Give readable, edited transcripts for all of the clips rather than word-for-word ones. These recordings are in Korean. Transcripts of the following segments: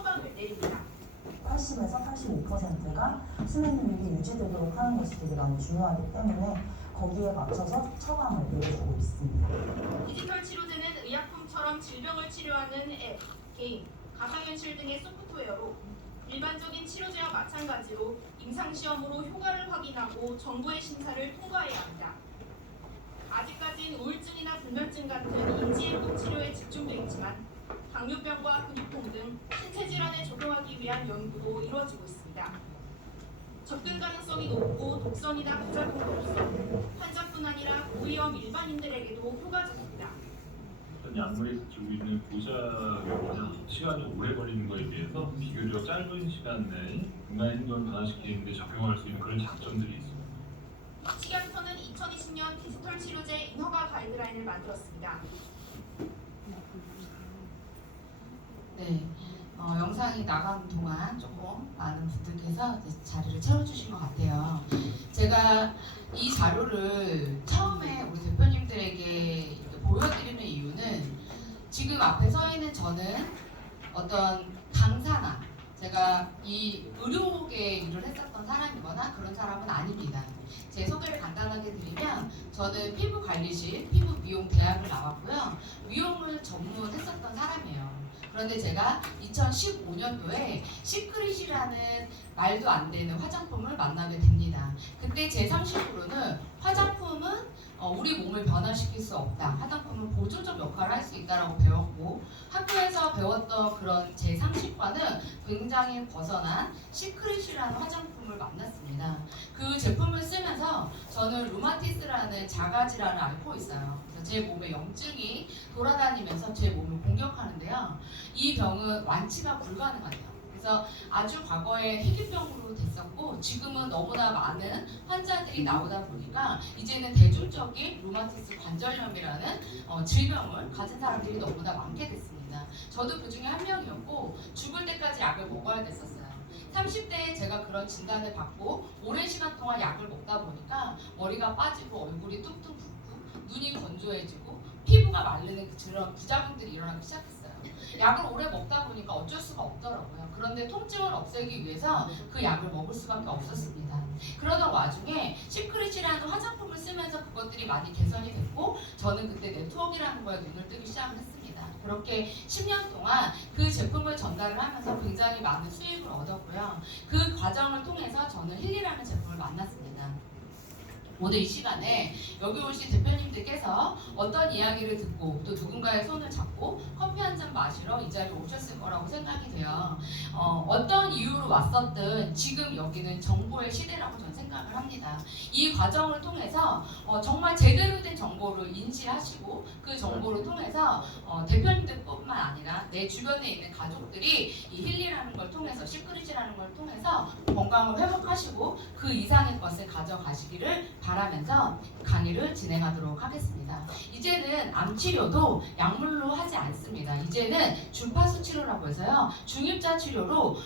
처방을 내립니다. 80에서 85%가 수면 능력이 유지되도록 하는 것이 되게 많이 중요하기 때문에 거기에 맞춰서 처방을 내려주고 있습니다. 디지털 치료제는 의약품처럼 질병을 치료하는 앱, 게임, 가상현실 등의 소프트웨어로 일반적인 치료제와 마찬가지로 임상시험으로 효과를 확인하고 정부의 심사를 통과해야 합니다. 아직까지는 우울증이나 불면증 같은 인지행동 치료에 집중돼 있지만 당뇨병과 근육통 등 신체 질환에 적용하기 위한 연구도 이루어지고 있습니다. 접근 가능성이 높고 독성이나 부작용도 없어 환자뿐 아니라 고위험 일반인들에게도 효과적입니다. 약물이 가지고 있는 부작용이나 시간이 오래 걸리는 것에 비해서 비교적 짧은 시간 내에 인간의 행동을 변화시키는 데 적용할 수 있는 그런 장점들이 있습니다. 식약처는 2020년 디지털 치료제 인허가 가이드라인을 만들었습니다. 네, 영상이 나가는 동안 조금 많은 분들께서 자리를 채워주신 것 같아요. 제가 이 자료를 처음에 우리 대표님들에게 보여드리는 이유는 지금 앞에 서 있는 저는 어떤 강사나 제가 이 의료계 일을 했었던 사람이거나 그런 사람은 아닙니다. 제 소개를 간단하게 드리면 저는 피부관리실, 피부미용 대학을 나왔고요. 미용을 전문했었던 사람이에요. 그런데 제가 2015년도에 시크릿이라는 말도 안 되는 화장품을 만나게 됩니다. 그때 제 상식으로는 화장품은 우리 몸을 변화시킬 수 없다. 화장품은 보조적 역할을 할 수 있다라고 배웠고 학교에서 배웠던 그런 제 상식과는 굉장히 벗어난 시크릿이라는 화장품을 만났습니다. 그 제품을 쓰면서 저는 루마티스라는 자가질환을 앓고 있어요. 그래서 제 몸에 염증이 돌아다니면서 제 몸을 공격하는데요. 이 병은 완치가 불가능하대요. 그래서 아주 과거에 희귀병으로 됐었고 지금은 너무나 많은 환자들이 나오다 보니까 이제는 대중적인 루마티스 관절염이라는 질병을 가진 사람들이 너무나 많게 됐습니다. 저도 그 중에 한 명이었고 죽을 때까지 약을 먹어야 됐었어요. 30대에 제가 그런 진단을 받고 오랜 시간 동안 약을 먹다 보니까 머리가 빠지고 얼굴이 뚝뚝 붓고 눈이 건조해지고 피부가 마르는 그런 부작용들이 일어나기 시작했어요. 약을 오래 먹다 보니까 어쩔 수가 없더라고요. 그런데 통증을 없애기 위해서 그 약을 먹을 수밖에 없었습니다. 그러던 와중에 시크릿이라는 화장품을 쓰면서 그것들이 많이 개선이 됐고 저는 그때 네트워크라는 거에 눈을 뜨기 시작을 했습니다. 그렇게 10년 동안 그 제품을 전달을 하면서 굉장히 많은 수익을 얻었고요. 그 과정을 통해서 저는 힐리라는 제품을 만났습니다. 오늘 이 시간에 여기 오신 대표님들께서 어떤 이야기를 듣고 또 누군가의 손을 잡고 커피 한 잔 마시러 이 자리에 오셨을 거라고 생각이 돼요. 어떤 이유로 왔었든 지금 여기는 정보의 시대라고 저는 생각을 합니다. 이 과정을 통해서 정말 제대로 된 정보를 인지하시고 그 정보를 통해서 대표님들뿐만 아니라 내 주변에 있는 가족들이 이 힐리라는 걸 통해서 시크릿이라는 걸 통해서 건강을 회복하시고 그 이상의 것을 가져가시기를 바라면서 강의를 진행하도록 하겠습니다. 이제는 암 치료도 약물로 하지 않습니다. 이제는 주파수 치료라고 해서요. 중입자 치료로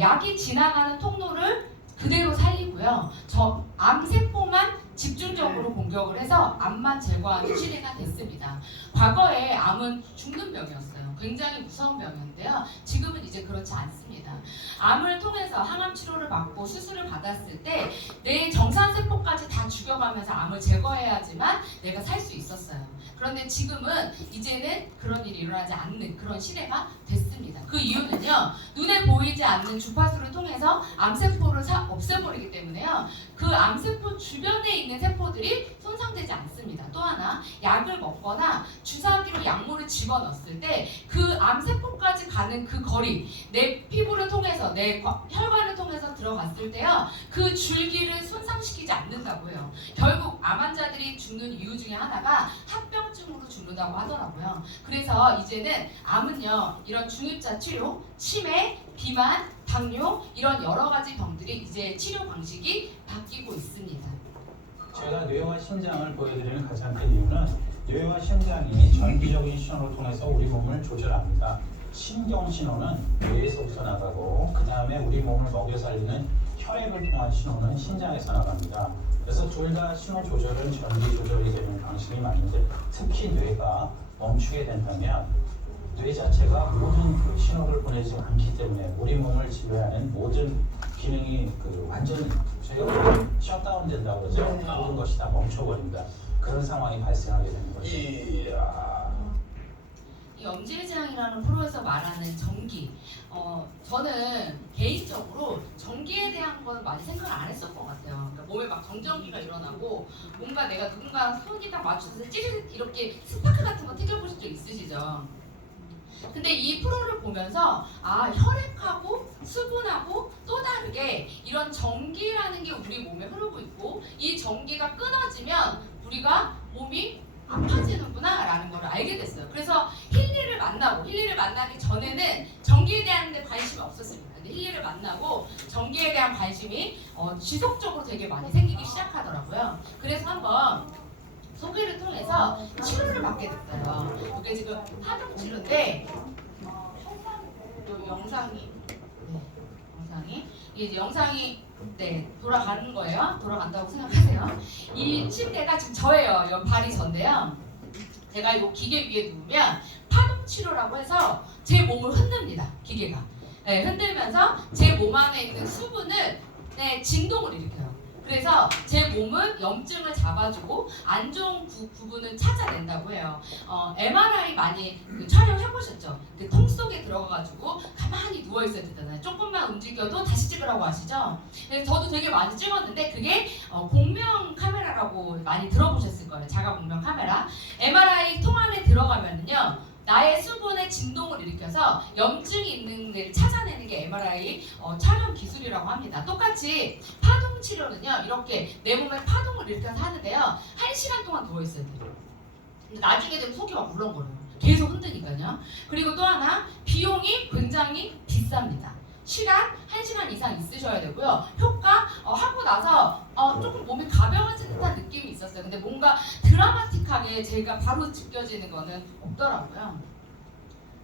약이 지나가는 통로를 그대로 살리고요. 암세포만 집중적으로 공격을 해서 암만 제거하는 시대가 됐습니다. 과거에 암은 죽는 병이었어요. 굉장히 무서운 병이었는데요. 지금은 이제 그렇지 않습니다. 암을 통해서 항암 치료를 받고 수술을 받았을 때 내 정상세포까지 다 죽여가면서 암을 제거해야지만 내가 살 수 있었어요. 그런데 지금은 이제는 그런 일이 일어나지 않는 그런 시대가 됐습니다. 그 이유는요. 눈에 보이지 않는 주파수를 통해서 암세포를 없애버리기 때문에요. 그 암세포 주변에 있는 세포들이 손상되지 않습니다. 또 하나 약을 먹거나 주사기로 약물을 집어넣었을 때 그 암세포까지 가는 그 거리 내 피부를 통해서 내 혈관을 통해서 들어갔을 때요. 그 줄기를 손상시키지 않는다고 해요. 결국 암 환자들이 죽는 이유 중에 하나가 합병증으로 죽는다고 하더라고요. 그래서 이제는 암은요. 이런 중입자 치료, 치매, 비만, 당뇨 이런 여러 가지 병들이 이제 치료 방식이 바뀌고 있습니다. 제가 뇌와 심장을 보여드리는 가장 큰 이유는 뇌와 심장이 전기적인 신호를 통해서 우리 몸을 조절합니다. 신경 신호는 뇌에서부터 나가고 그 다음에 우리 몸을 먹여 살리는 혈액을 통한 신호는 심장에서 나갑니다. 그래서 둘 다 신호 조절은 전기 조절이 되는 방식이 많은데 특히 뇌가 멈추게 된다면 뇌 자체가 모든 그 신호를 보내지 않기 때문에 우리 몸을 지배하는 모든 기능이 그 완전 저희가 셧다운 된다고 그러죠. 네. 모든 것이 다 멈춰버립니다. 그런 상황이 발생하게 되는 거죠. 이 염질장이라는 프로에서 말하는 전기, 저는 개인적으로 전기에 대한 건 많이 생각을 안 했을 것 같아요. 그러니까 몸에 막 정전기가 일어나고 뭔가 내가 누군가 손이 딱 맞춰서 찌릿 이렇게 스파크 같은 거 튀겨보신 적 있으시죠? 근데 이 프로를 보면서 혈액하고 수분하고 또 다르게 이런 전기라는 게 우리 몸에 흐르고 있고 이 전기가 끊어지면 우리가 몸이 아파지는구나 라는 걸 알게 됐어요. 그래서 힐리를 만나기 전에는 전기에 대한 데 관심이 없었습니다. 근데 힐리를 만나고 전기에 대한 관심이 지속적으로 되게 많이 생기기 시작하더라고요. 그래서 한번 소개를 통해서 치료를 받게 됐어요. 이게 지금 파동 치료인데 영상이 돌아가는 거예요. 돌아간다고 생각하세요. 이 침대가 지금 저예요. 이 발이 전데요. 제가 이 기계 위에 누우면 파동 치료라고 해서 제 몸을 흔듭니다. 기계가. 네, 흔들면서 제 몸 안에 있는 수분을 진동을 일으켜요. 그래서 제 몸은 염증을 잡아주고 안 좋은 부분을 찾아낸다고 해요. MRI 많이 촬영해보셨죠? 그 통 속에 들어가가지고 가만히 누워있어야 되잖아요. 조금만 움직여도 다시 찍으라고 하시죠? 그래서 저도 되게 많이 찍었는데 그게 공명 카메라라고 많이 들어보셨을 거예요. 자가 공명 카메라. MRI 통 안에 들어가면요. 나의 수분의 진동을 일으켜서 염증이 있는 데를 찾아내는 게 MRI 촬영 기술이라고 합니다. 똑같이 파동 치료는요. 이렇게 내 몸에 파동을 일으켜서 하는데요. 1시간 동안 누워있어야 돼요. 근데 나중에 되면 속이 막 울렁거려요. 계속 흔드니까요. 그리고 또 하나 비용이 굉장히 비쌉니다. 시간 1시간 이상 있으셔야 되고요. 효과 하고 나서 조금 몸이 가벼워진 듯한 느낌이 있었어요. 근데 뭔가 드라마틱하게 제가 바로 느껴지는 거는 없더라고요.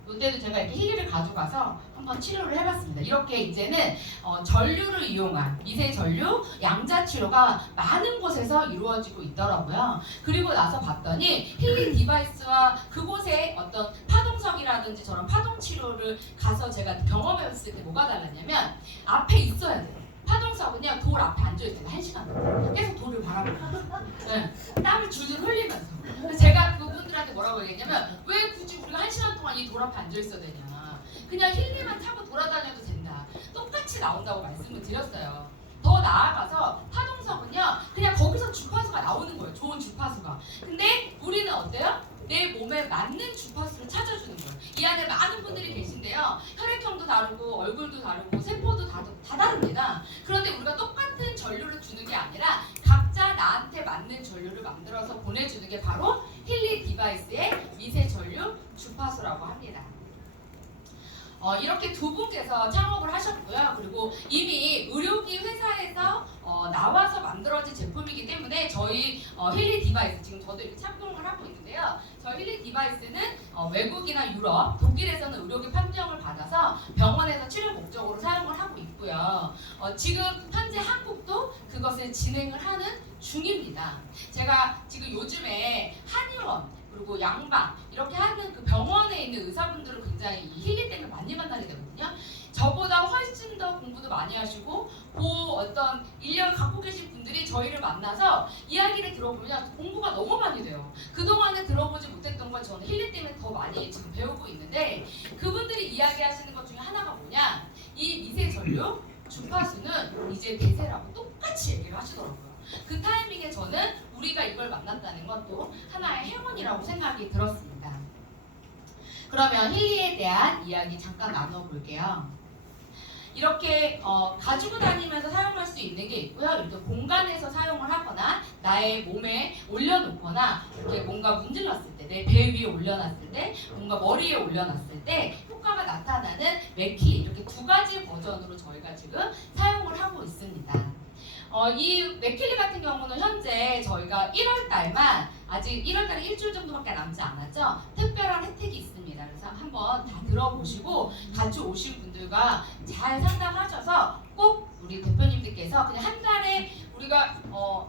그때도 제가 이렇게 힐리를 가져가서 한번 치료를 해봤습니다. 이렇게 이제는 전류를 이용한 미세 전류 양자 치료가 많은 곳에서 이루어지고 있더라고요. 그리고 나서 봤더니 힐리 디바이스와 그곳에 어떤 파동석이라든지 저런 파동 치료를 가서 제가 경험해봤을 때 뭐가 달랐냐면 앞에 있어야 돼요. 파동석은요 돌 앞에 앉아있어요. 1시간 동안 계속 돌을 바라보고 땀을 줄줄 흘리면서. 그래서 제가 그분들한테 뭐라고 얘기했냐면 왜 굳이 우리가 1시간 동안 이 돌 앞에 앉아있어야 되냐, 그냥 힐리만 타고 돌아다녀도 된다, 똑같이 나온다고 말씀을 드렸어요. 더 나아가서 파동석은요 그냥 거기서 주파수가 나오는 거예요. 좋은 주파수가. 근데 우리는 어때요? 내 몸에 맞는 주파수를 찾아주는 거예요. 이 안에 많은 분들이 계신데요. 혈액형도 다르고 얼굴도 다르고 세포도 다 다릅니다. 그런데 우리가 똑같은 전류를 주는 게 아니라 각자 나한테 맞는 전류를 만들어서 보내주는 게 바로 힐리 디바이스의 미세 전류 주파수라고 합니다. 이렇게 두 분께서 창업을 하셨고요. 그리고 이미 의료기 회사에서 나와서 만들어진 제품이기 때문에 저희 힐리 디바이스, 지금 저도 이렇게 착용을 하고 있는데요. 저희 힐리 디바이스는 외국이나 유럽, 독일에서는 의료기 판정을 받아서 병원에서 치료 목적으로 사용을 하고 있고요. 지금 현재 한국도 그것을 진행을 하는 중입니다. 제가 지금 요즘에 한의원 그리고 양방 이렇게 하는 그 병원에 있는 의사분들은 굉장히 이 힐리 때문에 많이 만나게 되거든요. 저보다 훨씬 더 공부도 많이 하시고 그 어떤 인력을 갖고 계신 분들이 저희를 만나서 이야기를 들어보면 공부가 너무 많이 돼요. 그동안에 들어보지 못했던 걸 저는 힐리 때문에 더 많이 지금 배우고 있는데, 그분들이 이야기하시는 것 중에 하나가 뭐냐, 이 미세 전류 주파수는 이제 대세라고 똑같이 얘기를 하시더라고요. 그 타이밍에 저는 우리가 이걸 만났다는 것도 하나의 행운이라고 생각이 들었습니다. 그러면 힐리에 대한 이야기 잠깐 나눠볼게요. 이렇게 가지고 다니면서 사용할 수 있는 게 있고요. 이렇게 공간에서 사용을 하거나 나의 몸에 올려놓거나 이렇게 뭔가 문질렀을 때, 내 배 위에 올려놨을 때, 뭔가 머리에 올려놨을 때 효과가 나타나는 맥힐리, 이렇게 두 가지 버전으로 저희가 지금 사용을 하고 있습니다. 이 맥힐리 같은 경우는 현재 저희가 1월 달만, 아직 1월 달에 일주일 정도밖에 남지 않았죠. 특별한 혜택이 있습니다. 그래서 한번 다 들어보시고 같이 오실 분들과 잘 상담하셔서 꼭 우리 대표님들께서 그냥 한 달에 우리가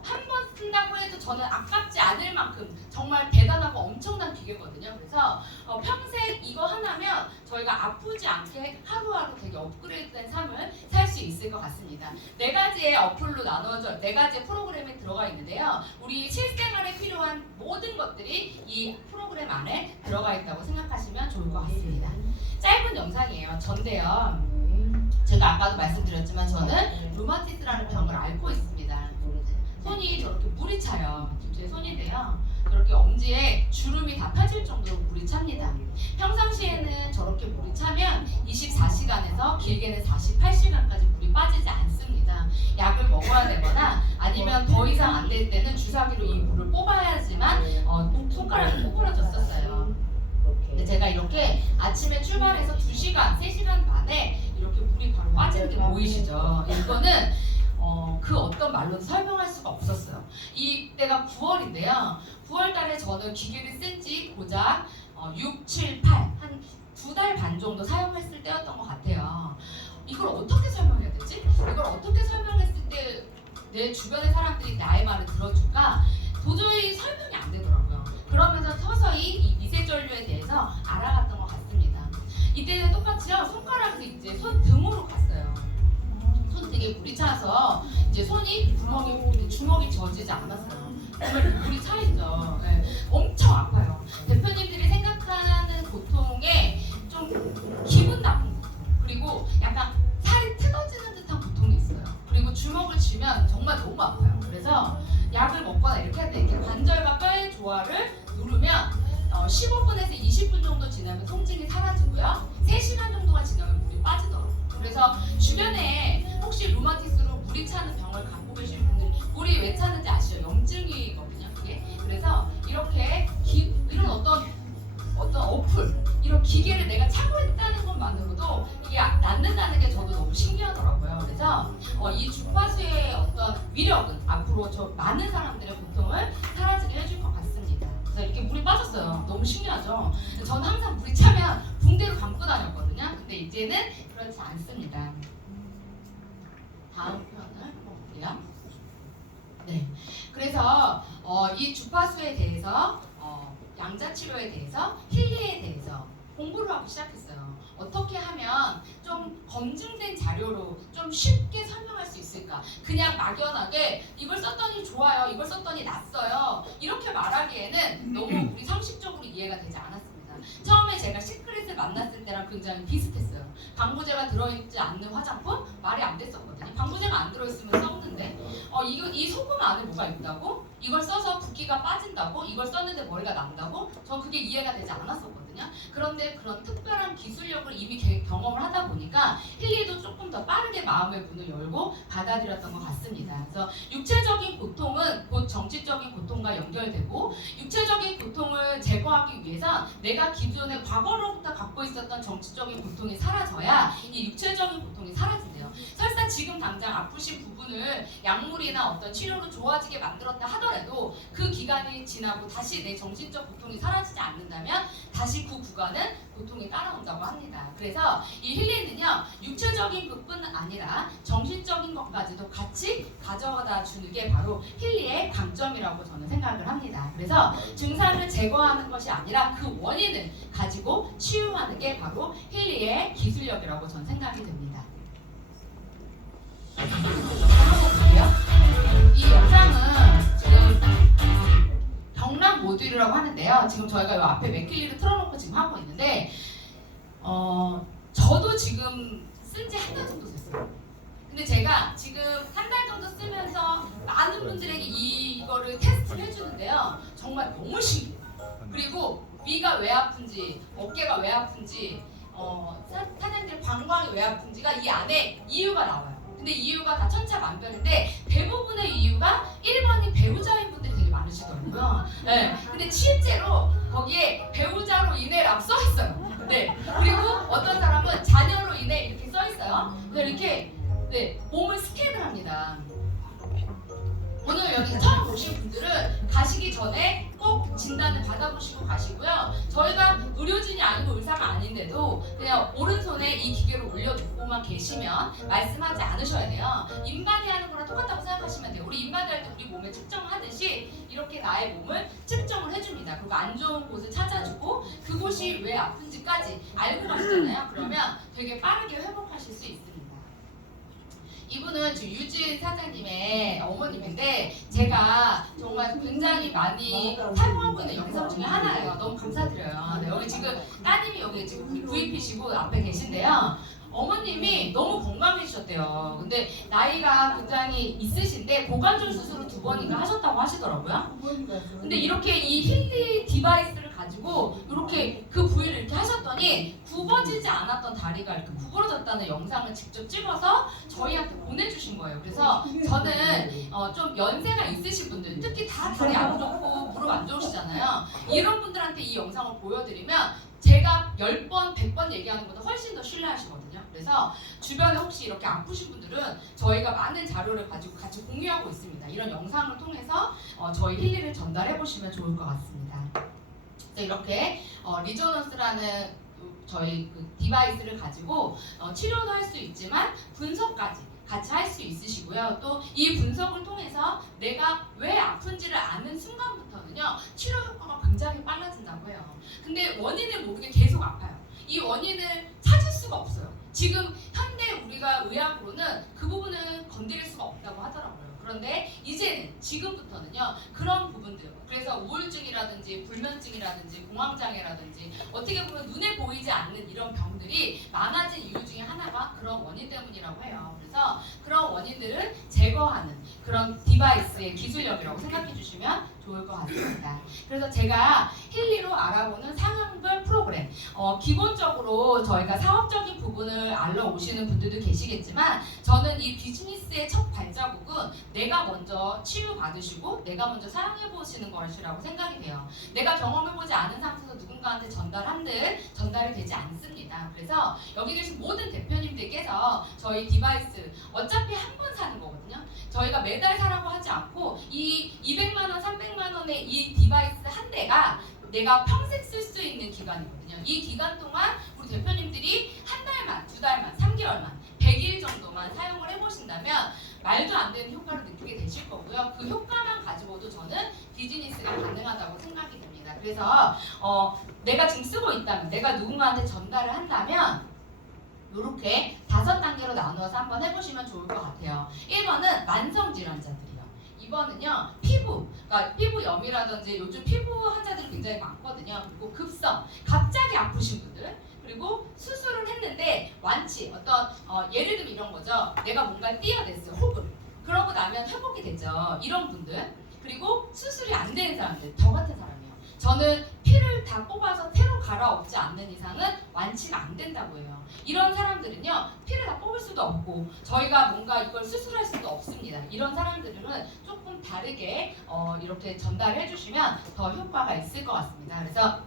한 번 쓴다고 해도 저는 아깝지 않을 만큼 정말 대단하고 엄청난 기계거든요. 그래서 평생 이거 하나면 저희가 아프지 않게 하루하루 되게 업그레이드된 삶을 살 수 있을 것 같습니다. 4가지의 어플로 나눠져 4가지의 프로그램이 들어가 있는데요. 우리 실생활에 필요한 모든 것들이 이 프로그램 안에 들어가 있다고 생각하시면 좋을 것 같습니다. 짧은 영상이에요. 전데요. 제가 아까도 말씀드렸지만 저는 루마티스라는 병을 앓고 있습니다. 손이 저렇게 물이 차요. 지금 제 손인데요. 저렇게 엄지에 주름이 다 펴질 정도로 물이 찹니다. 평상시에는 저렇게 물이 차면 24시간에서 길게는 48시간까지 물이 빠지지 않습니다. 약을 먹어야 되거나 아니면 더 이상 안 될 때는 주사기로 이 물을 뽑아야지만 손가락이 꼬부러졌었어요. 근데 제가 이렇게 아침에 출발해서 2시간, 3시간 반에 이렇게 물이 바로 빠지는 게 보이시죠? 이거는 그 어떤 말로도 설명할 수가 없었어요. 이때가 9월인데요. 9월 달에 저는 기계를 쓴 지 고작 6, 7, 8, 한 2달 반 정도 사용했을 때였던 것 같아요. 이걸 어떻게 설명해야 되지? 이걸 어떻게 설명했을 때 내 주변의 사람들이 나의 말을 들어줄까? 도저히 설명이 안 되더라고요. 그러면서 서서히 이 미세전류에 대해서 알아갔던 것 같습니다. 이때는 똑같이요. 손가락이 이제 손등으로 갔어요. 손등에 물이 차서 이제 손이 주먹이 젖지지 않았어요. 정말 물이 차 있죠. 네. 엄청 아파요. 대표님들이 생각하는 고통에 좀 기분 나쁜 고통, 그리고 약간 살이 뜯어지는 듯한 고통이 있어요. 그리고 주먹을 쥐면 정말 너무 아파요. 그래서 약을 먹거나 이렇게 할 때 이렇게 관절과 뼈의 조화를 누르면 15분에서 20분 정도 지나면 통증이 사라지고요. 3시간 정도가 지나면 물이 빠지더라고요. 그래서 주변에 혹시 루마티스로 물이 차는 병을 갖고 계신 분들 물이 왜 차는지 아시죠? 염증이거든요. 그게. 그래서 이렇게 이런 어떤 어플, 이런 기계를 내가 차고 있다는 것만으로도 이게 낫는다는 게 저도 너무 신기하더라고요. 그래서 이 주파수의 어떤 위력은 앞으로 저 많은 사람들의 고통을 사라지게 해줄 것 같습니다. 그래서 이렇게 물이 빠졌어요. 너무 신기하죠? 저는 항상 물이 차면 붕대로 감고 다녔거든요. 근데 이제는 그렇지 않습니다. 다음 편을 볼게요. 네. 그래서 이 주파수에 대해서 양자치료에 대해서 힐리에 대해서 공부를 하기 시작했어요. 어떻게 하면 좀 검증된 자료로 좀 쉽게 설명할 수 있을까? 그냥 막연하게 이걸 썼더니 좋아요, 이걸 썼더니 낫어요, 이렇게 말하기에는 너무 우리 상식적으로 이해가 되지 않았습니다. 처음에 제가 시크릿을 만났을 때랑 굉장히 비슷했어요. 방부제가 들어있지 않는 화장품? 말이 안 됐었거든요. 방부제가 안 들어있으면 썩는데 이 소금 안에 뭐가 있다고? 이걸 써서 붓기가 빠진다고? 이걸 썼는데 머리가 난다고? 전 그게 이해가 되지 않았었거든요. 그런데 그런 특별한 기술력을 이미 경험을 하다 보니까 힐리도 조금 더 빠르게 마음의 문을 열고 받아들였던 것 같습니다. 그래서 육체적인 고통은 곧 정치적인 고통과 연결되고, 육체적인 고통을 제거하기 위해서 내가 기존에 과거로부터 갖고 있었던 정치적인 고통이 사라져야 이 육체적인 고통이 사라진대요. 설사 지금 당장 아프신 부분을 약물이나 어떤 치료로 좋아지게 만들었다 하더라도 그 기간이 지나고 다시 내 정신적 고통이 사라지지 않는다면 다시 그 구간은 고통이 따라온다고 합니다. 그래서 이 힐리는요, 육체적인 것뿐 아니라 정신적인 것까지도 같이 가져다 주는 게 바로 힐리의 강점이라고 저는 생각을 합니다. 그래서 증상을 제거하는 것이 아니라 그 원인을 가지고 치유하는 게 바로 힐리의 기술력이라고 저는 생각이 듭니다. 이 영상은 지금 경락 모듈이라고 하는데요. 지금 저희가 이 앞에 맥힐리를 틀어놓고 지금 하고 있는데 저도 지금 쓴 지 한 달 정도 됐어요. 근데 제가 지금 한 달 정도 쓰면서 많은 분들에게 이거를 테스트를 해주는데요. 정말 너무 신기해요. 그리고 위가 왜 아픈지, 어깨가 왜 아픈지, 사장님들 방광이 왜 아픈지가 이 안에 이유가 나와요. 근데 이유가 다 천차만별인데 대부분의 이유가 1번이 배우자인 분들이 되게 많으시더라고요. 네. 근데 실제로 거기에 배우자로 인해라고 써 있어요. 네. 그리고 어떤 사람은 자녀로 인해 이렇게 써 있어요. 이렇게 몸을 스캔을 합니다. 오늘 여기 처음 오신 분들은 가시기 전에 꼭 진단을 받아보시고 가시고요. 저희가 의료진이 아니고 의사가 아닌데도 그냥 오른손에 이 기계를 올려놓고만 계시면 말씀하지 않으셔야 돼요. 인바디 하는 거랑 똑같다고 생각하시면 돼요. 우리 인바디 할 때 우리 몸에 측정하듯이 이렇게 나의 몸을 측정을 해줍니다. 그리고 안 좋은 곳을 찾아주고 그곳이 왜 아픈지까지 알고 가시잖아요. 그러면 되게 빠르게 회복하실 수 있습니다. 이분은 지금 유진 사장님의 어머님인데 제가 정말 굉장히 많이 사용하고 있는 영상 중에 하나예요. 너무 감사드려요. 네, 여기 지금 따님이 여기 지금 VP시고 앞에 계신데요. 어머님이 너무 건강해지셨대요. 근데 나이가 굉장히 있으신데 고관절 수술을 2번인가 하셨다고 하시더라고요. 근데 이렇게 이 힐리 디바이스를 가지고 이렇게 그 부위를 이렇게 하셨더니 굽어지지 않았던 다리가 이렇게 구부러졌다는 영상을 직접 찍어서 저희한테 보내주신 거예요. 그래서 저는 좀 연세가 있으신 분들, 특히 다 다리 안 좋고 무릎 안 좋으시잖아요. 이런 분들한테 이 영상을 보여드리면 제가 10번, 100번 얘기하는 것보다 훨씬 더 신뢰하시거든요. 그래서 주변에 혹시 이렇게 아프신 분들은 저희가 많은 자료를 가지고 같이 공유하고 있습니다. 이런 영상을 통해서 저희 힐리를 전달해 보시면 좋을 것 같습니다. 이렇게 리조넌스라는 저희 그 디바이스를 가지고 치료도 할 수 있지만 분석까지 같이 할 수 있으시고요. 또 이 분석을 통해서 내가 왜 아픈지를 아는 순간부터는요, 치료 효과가 굉장히 빨라진다고 해요. 근데 원인을 모르게 계속 아파요. 이 원인을 찾을 수가 없어요. 지금 현대 우리가 의학으로는 그 부분은 건드릴 수가 없다고 하더라고요. 그런데 이제는 지금부터는요, 그런 부분들, 그래서 우울증이라든지 불면증이라든지 공황장애라든지 어떻게 보면 눈에 보이지 않는 이런 병들이 많아진 이유 중에 하나가 그런 원인 때문이라고 해요. 그래서 그런 원인들을 제거하는 그런 디바이스의 기술력이라고 생각해 주시면 좋을 것 같습니다. 그래서 제가 힐리로 알아보는 상황별 프로그램, 기본적으로 저희가 사업적인 부분을 알아오시는 분들도 계시겠지만 저는 이 비즈니스의 첫 발자국은 내가 먼저 치유받으시고 내가 먼저 사용해보시는 것이라고 생각이 돼요. 내가 경험해보지 않은 상태에서 누군가한테 전달한들 전달이 되지 않습니다. 그래서 여기 계신 모든 대표님들께서 저희 디바이스 어차피 한 번 사는 거거든요. 저희가 매달 사라고 하지 않고 이 200만 원, 300만 원의 이 디바이스 한 대가 내가 평생 쓸 수 있는 기간이거든요. 이 기간 동안 우리 대표님들이 한 달만, 2달만, 3개월만, 100일 정도만 사용을 해보신다면 말도 안 되는 효과를 느끼게 되실 거고요. 그 효과만 가지고도 저는 비즈니스가 가능하다고 생각이 됩니다. 그래서 내가 지금 쓰고 있다면, 내가 누군가한테 전달을 한다면 이렇게 5단계로 나누어서 한번 해보시면 좋을 것 같아요. 1번은 만성질환자들이요. 2번은요, 그러니까 피부염이라든지 요즘 피부 환자들이 굉장히 많거든요. 그리고 급성, 갑자기 아프신 분들, 그리고 수술을 했는데 완치, 예를 들면 이런 거죠. 내가 뭔가 띄어냈어요, 혹을. 그러고 나면 회복이 되죠. 이런 분들. 그리고 수술이 안 되는 사람들, 저 같은 사람이에요. 저는 피를 다 뽑아서 테로 갈아엎지 않는 이상은 완치가 안 된다고 해요. 이런 사람들은요, 피를 다 뽑을 수도 없고 저희가 뭔가 이걸 수술할 수도 없습니다. 이런 사람들은 조금 다르게 이렇게 전달해 주시면 더 효과가 있을 것 같습니다. 그래서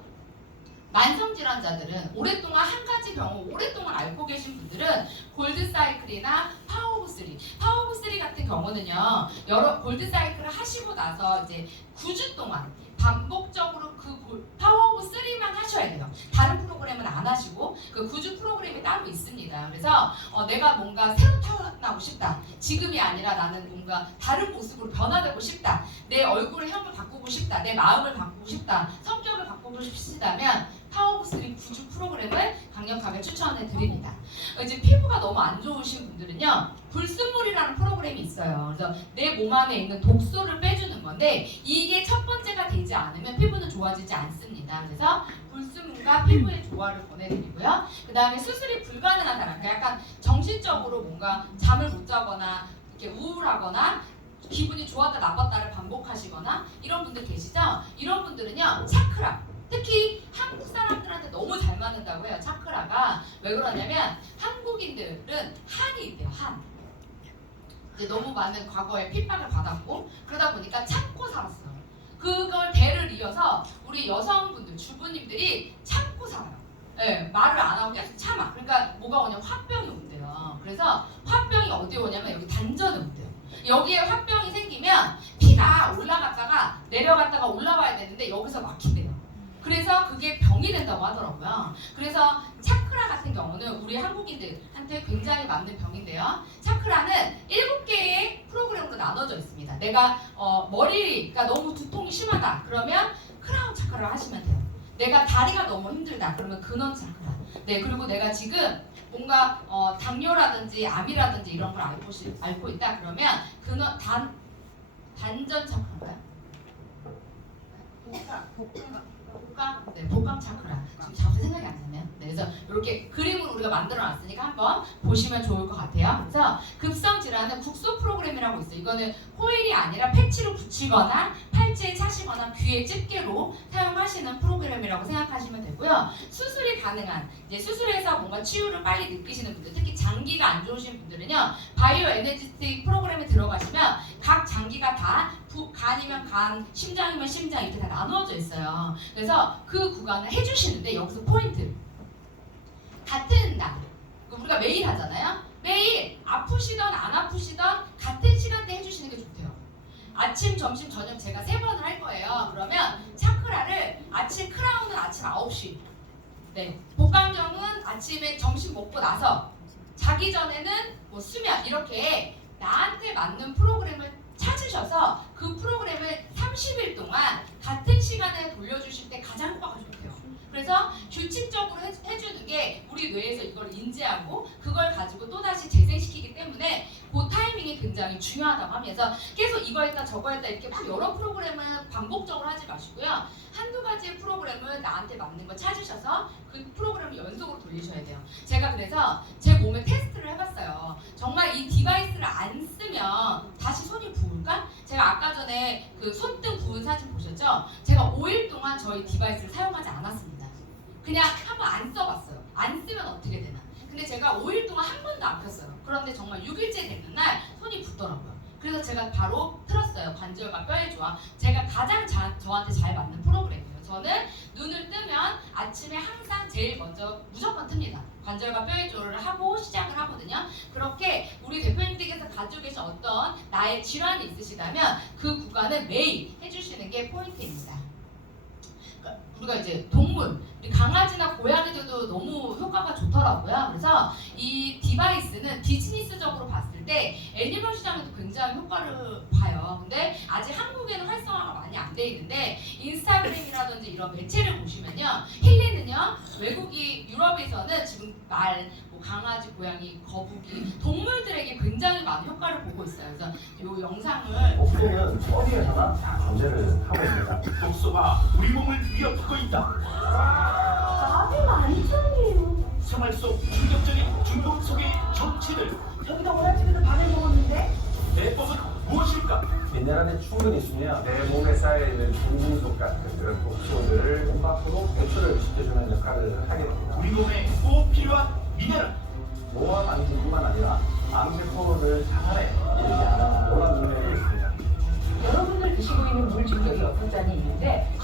만성질환자들은 오랫동안 한 가지 병을 오랫동안 앓고 계신 분들은 골드사이클이나 파워오브3, 파워오브3 같은 경우는요, 여러 골드사이클을 하시고 나서 이제 9주 동안 반복적으로 그 파워오브3만 하셔야 돼요. 다른 프로그램은 안 하시고 그 9주 프로그램이 따로 있습니다. 그래서 내가 뭔가 새로 태어나고 싶다. 지금이 아니라 나는 뭔가 다른 모습으로 변화되고 싶다. 내 얼굴의 형을 바꾸고 싶다. 내 마음을 바꾸고 싶다. 성격을 바꾸고 싶으시다면 파워오브3 9주 프로그램을 강력하게 추천해 드립니다. 이제 피부가 너무 안 좋으신 분들은요, 불순물이라는 프로그램이 있어요. 그래서 내 몸 안에 있는 독소를 빼주는 건데 이게 첫 번째가 되지 않으면 피부는 좋아지지 않습니다. 그래서 불순물과 피부의 조화를 보내드리고요. 그 다음에 수술이 불가능한 사람, 그러니까 약간 정신적으로 뭔가 잠을 못 자거나 이렇게 우울하거나 기분이 좋았다 나빴다를 반복하시거나 이런 분들 계시죠? 이런 분들은요, 차크라, 특히 한국 사람들한테 너무 잘 맞는다고 해요. 차크라가. 왜 그러냐면 한국인들은 한이 있대요. 한. 이제 너무 많은 과거에 핍박을 받았고 그러다 보니까 참고 살았어요. 그걸 대를 이어서 우리 여성분들, 주부님들이 참고 살아요. 네, 말을 안 하고 계속 참아. 그러니까 뭐가 오냐면 화병이 온대요. 그래서 화병이 어디에 오냐면 여기 단전에 온대요. 여기에 화병이 생기면 피가 올라갔다가 내려갔다가 올라와야 되는데 여기서 막힌대요. 그래서 그게 병이 된다고 하더라고요. 그래서 차크라 같은 경우는 우리 한국인들한테 굉장히 맞는 병인데요. 차크라는 7개의 프로그램으로 나눠져 있습니다. 내가 머리가 너무 두통이 심하다 그러면 크라운 차크라를 하시면 돼요. 내가 다리가 너무 힘들다 그러면 근원 차크라. 네, 그리고 내가 지금 뭔가 당뇨라든지 암이라든지 이런 걸 앓고 있다 그러면 근원 단전 차크라인가요? 복강 차크라. 지금 자세히 생각이 안 나네요. 네, 그래서 이렇게 그림을 우리가 만들어 놨으니까 한번 보시면 좋을 것 같아요. 그래서 급성 질환은 국소 프로그램이라고 있어요. 이거는 코일이 아니라 패치로 붙이거나 팔찌에 차시거나 귀에 집게로 사용하시는 프로그램이라고 생각하시면 되고요. 수술이 가능한 이제 수술해서 뭔가 치유를 빨리 느끼시는 분들, 특히 장기가 안 좋으신 분들은요, 바이오 에너지틱 프로그램에 들어가시면 각 장기가 다 간이면 간, 심장이면 심장 이렇게 다 나누어져 있어요. 그래서 그 구간을 해주시는데 여기서 포인트. 같은 날, 우리가 매일 하잖아요. 매일 아프시던 안 아프시던 같은 시간대 해주시는 게 좋대요. 아침, 점심, 저녁 제가 3번을 할 거예요. 그러면 차크라를 크라운은 아침 9시. 네, 복강정은 아침에 점심 먹고 나서 자기 전에는 뭐 수면 이렇게 나한테 맞는 프로그램을 찾으셔서 그 프로그램을 30일 동안 같은 시간에 돌려주실 때 가장 효과가 좋대요. 그래서 규칙적으로 해주는 게 우리 뇌에서 이걸 인지하고 그걸 가지고 또다시 재생시키기 때문에 그 타이밍이 굉장히 중요하다고 하면서 계속 이거 했다 저거 했다 이렇게 막 여러 프로그램을 반복적으로 하지 마시고요. 한두 가지의 프로그램을 나한테 맞는 거 찾으셔서 그 프로그램을 연속으로 돌리셔야 돼요. 제가 그래서 제 몸에 테스트를 해봤어요. 정말 이 디바이스를 안 쓰면 다시 손이 부을까? 제가 아까 전에 그 손등 부은 사진 보셨죠? 제가 5일 동안 저희 디바이스를 사용하지 않았습니다. 그냥 한번 안 써봤어요. 안 쓰면 어떻게 되나. 근데 제가 5일 동안 한 번도 안 폈어요. 그런데 정말 6일째 되는 날 손이 붓더라고요. 그래서 제가 바로 틀었어요. 관절과 뼈의 조화. 제가 가장 저한테 잘 맞는 프로그램이에요. 저는 눈을 뜨면 아침에 항상 제일 먼저 무조건 틉니다. 관절과 뼈의 조화를 하고 시작을 하거든요. 그렇게 우리 대표님께서 가지고 계신 어떤 나의 질환이 있으시다면 그 구간을 매일 해주시는 게 포인트입니다. 우리가 이제 동물, 우리 강아지나 고양이들도 너무 효과가 좋더라고요. 그래서 이 디바이스는 비즈니스적으로 봤을 때 애니멀 시장에도 굉장히 효과를 봐요. 근데 아직 한국에는 활성화가 많이 안 돼 있는데 인스타그램이라든지 이런 매체를 보시면요, 힐리는요 외국이 유럽에서는 지금 말, 강아지, 고양이, 거북이, 동물들에게 굉장히 많은 효과를 보고 있어요. 그래서 이 영상을 독소는 어디에서나 다 존재를 하고 있습니다. 독소가 우리 몸을 위협하고 있다. 나비 많잖아요. 생활 속 충격적인 중독 속의 정체들. 여기다 오라집에서 밤에 먹었는데? 대법은 무엇일까? 미네랄이 충분히 있으면 내 몸에 쌓여있는 중금속 같은 그런 독소들을 몸 밖으로 배출을 시켜주는 역할을 하게 됩니다. 우리 몸에 꼭 필요한 미네랄. 노화 방지뿐만 아니라 암세포를 자살해 이렇게 하는 놀라운 능력이 있습니다. 여러분들 드시고 있는 물 중에 여기 몇 잔이 있는데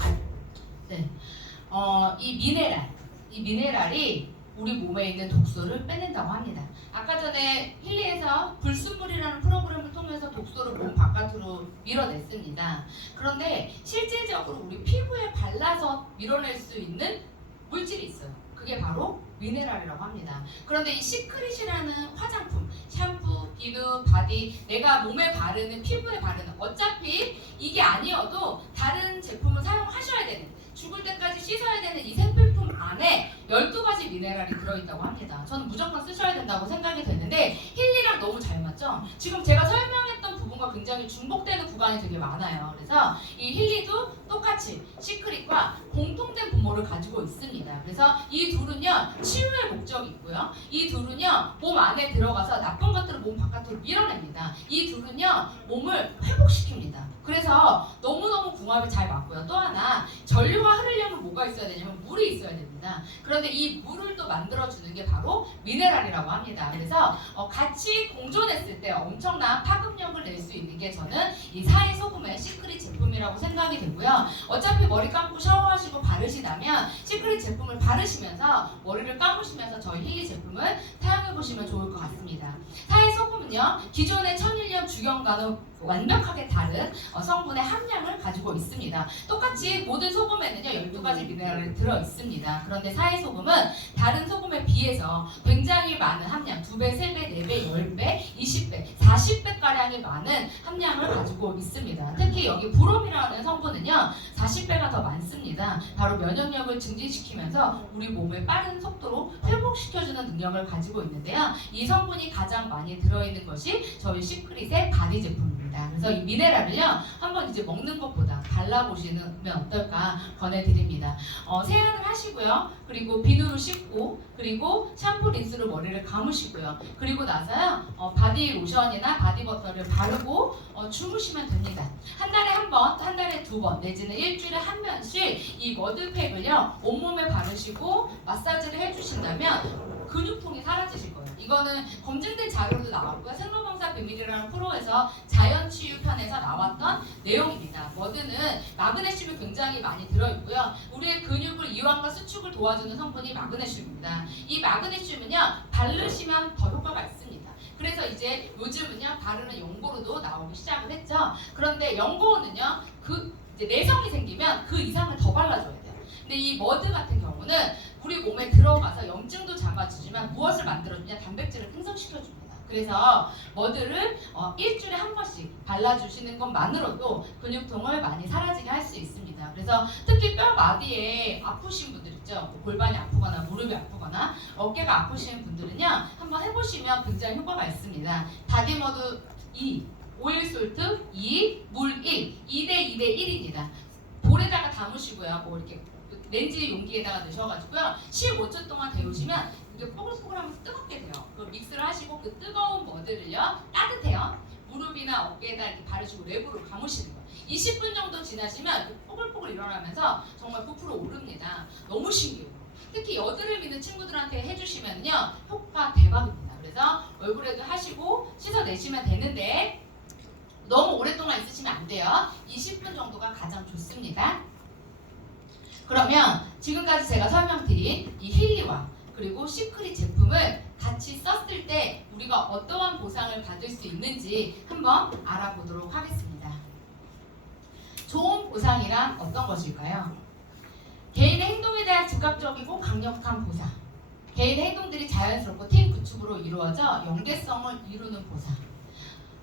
이 미네랄이 우리 몸에 있는 독소를 빼낸다고 합니다. 아까 전에 힐리에서 불순물이라는 프로그램을 통해서 독소를 몸 바깥으로 밀어냈습니다. 그런데 실질적으로 우리 피부에 발라서 밀어낼 수 있는 물질이 있어요. 그게 바로 미네랄이라고 합니다. 그런데 이 시크릿이라는 화장품, 샴푸, 비누, 바디, 내가 몸에 바르는, 피부에 바르는, 어차피 이게 아니어도 다른 제품을 사용하셔야 되는, 죽을 때까지 씻어야 되는 이 생필품 안에 12가지 미네랄이 들어있다고 합니다. 저는 무조건 쓰셔야 된다고 생각이 되는데 힐리랑 너무 잘 맞죠? 지금 제가 설명했던 부분과 굉장히 중복되는 구간이 되게 많아요. 그래서 이 힐리도 똑같이 시크릿과 공통된 분모를 가지고 있습니다. 그래서 이 둘은요, 치유의 목적이 있고요. 이 둘은요, 몸 안에 들어가서 나쁜 것들을 몸 바깥으로 밀어냅니다. 이 둘은요, 몸을 회복시킵니다. 그래서 너무너무 궁합이 잘 맞고요. 또 하나, 전류가 흐르려면 뭐가 있어야 되냐면 물이 있어야 됩니다. 그런데 이 물을 또 만들어주는 게 바로 미네랄이라고 합니다. 그래서 같이 공존했을 때 엄청난 파급력을 낼 수 있는 게 저는 이 사이소금의 시크릿 제품이라고 생각이 되고요. 어차피 머리 감고 샤워하시고 바르시다면 시크릿 제품을 바르시면서 머리를 감으시면서 저희 힐리 제품을 사용해보시면 좋을 것 같습니다. 사이소금은 성분은요, 기존의 천일염 주경과는 완벽하게 다른 성분의 함량을 가지고 있습니다. 똑같이 모든 소금에는요 12가지 미네랄이 들어있습니다. 그런데 사해소금은 다른 소금에 비해서 굉장히 많은 함량, 2배, 3배, 4배, 10배, 20배, 40배가량이 많은 함량을 가지고 있습니다. 특히 여기 브롬이라는 성분은요 40배가 더 많습니다. 바로 면역력을 증진시키면서 우리 몸에 빠른 속도로 회복시켜주는 능력을 가지고 있는데요. 이 성분이 가장 많이 들어있는 것이 저희 시크릿의 바디 제품입니다. 그래서 이 미네랄을요 한번 이제 먹는 것보다 발라보시면 어떨까 권해드립니다. 세안을 하시고요. 그리고 비누로 씻고 그리고 샴푸 린스로 머리를 감으시고요. 그리고 나서요 바디 로션이나 바디 버터를 바르고 주무시면 됩니다. 한 달에 한 번, 한 달에 2번 내지는 일주일에 한 번씩 이 머드팩을요 온몸에 바르시고 마사지를 해주신다면 근육통이 사라지실 거예요. 이거는 검증된 자료도 나왔고요. 생로병사 비밀이라는 프로에서 자연치유편에서 나왔던 내용입니다. 머드는 마그네슘이 굉장히 많이 들어있고요. 우리의 근육을 이완과 수축을 도와주는 성분이 마그네슘입니다. 이 마그네슘은요 바르시면 더 효과가 있습니다. 그래서 이제 요즘은요 바르는 연고로도 나오기 시작을 했죠. 그런데 연고는요 이제 내성이 생기면 그 이상을 더 발라줘야 돼요. 근데 이 머드 같은 경우는 우리 몸에 들어가서 염증도 잡아주지만 무엇을 만들어주냐? 단백질을 생성시켜줍니다. 그래서 머드를 일주일에 한 번씩 발라주시는 것만으로도 근육통을 많이 사라지게 할 수 있습니다. 그래서 특히 뼈 마디에 아프신 분들 있죠. 골반이 아프거나 무릎이 아프거나 어깨가 아프신 분들은요 한번 해보시면 굉장히 효과가 있습니다. 바디머드 2, 오일솔트 2, 물 1, 2대 1입니다. 볼에다가 담으시고요. 뭐 이렇게 렌즈 용기에다가 넣으셔가지고요 15초 동안 데우시면 이게 뽀글뽀글하면서 뜨겁게 돼요. 그걸 믹스를 하시고 그 뜨거운 머드를요 따뜻해요. 무릎이나 어깨에다 이렇게 바르시고 랩으로 감으시는 거예요. 20분 정도 지나시면 뽀글뽀글 일어나면서 정말 부풀어 오릅니다. 너무 신기해요. 특히 여드름 있는 친구들한테 해주시면요 효과 대박입니다. 그래서 얼굴에도 하시고 씻어내시면 되는데 너무 오랫동안 있으시면 안 돼요. 20분 정도가 가장 좋습니다. 그러면 지금까지 제가 설명드린 이 힐리와 그리고 시크릿 제품을 같이 썼을 때 우리가 어떠한 보상을 받을 수 있는지 한번 알아보도록 하겠습니다. 좋은 보상이란 어떤 것일까요? 개인의 행동에 대한 즉각적이고 강력한 보상, 개인의 행동들이 자연스럽고 팀 구축으로 이루어져 연계성을 이루는 보상,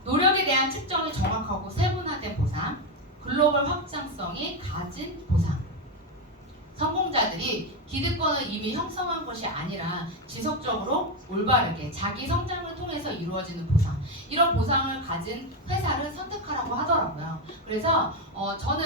노력에 대한 측정이 정확하고 세분화된 보상, 글로벌 확장성이 가진 보상. 성공자들이 기득권을 이미 형성한 것이 아니라 지속적으로 올바르게 자기 성장을 통해서 이루어지는 보상, 이런 보상을 가진 회사를 선택하라고 하더라고요. 그래서 저는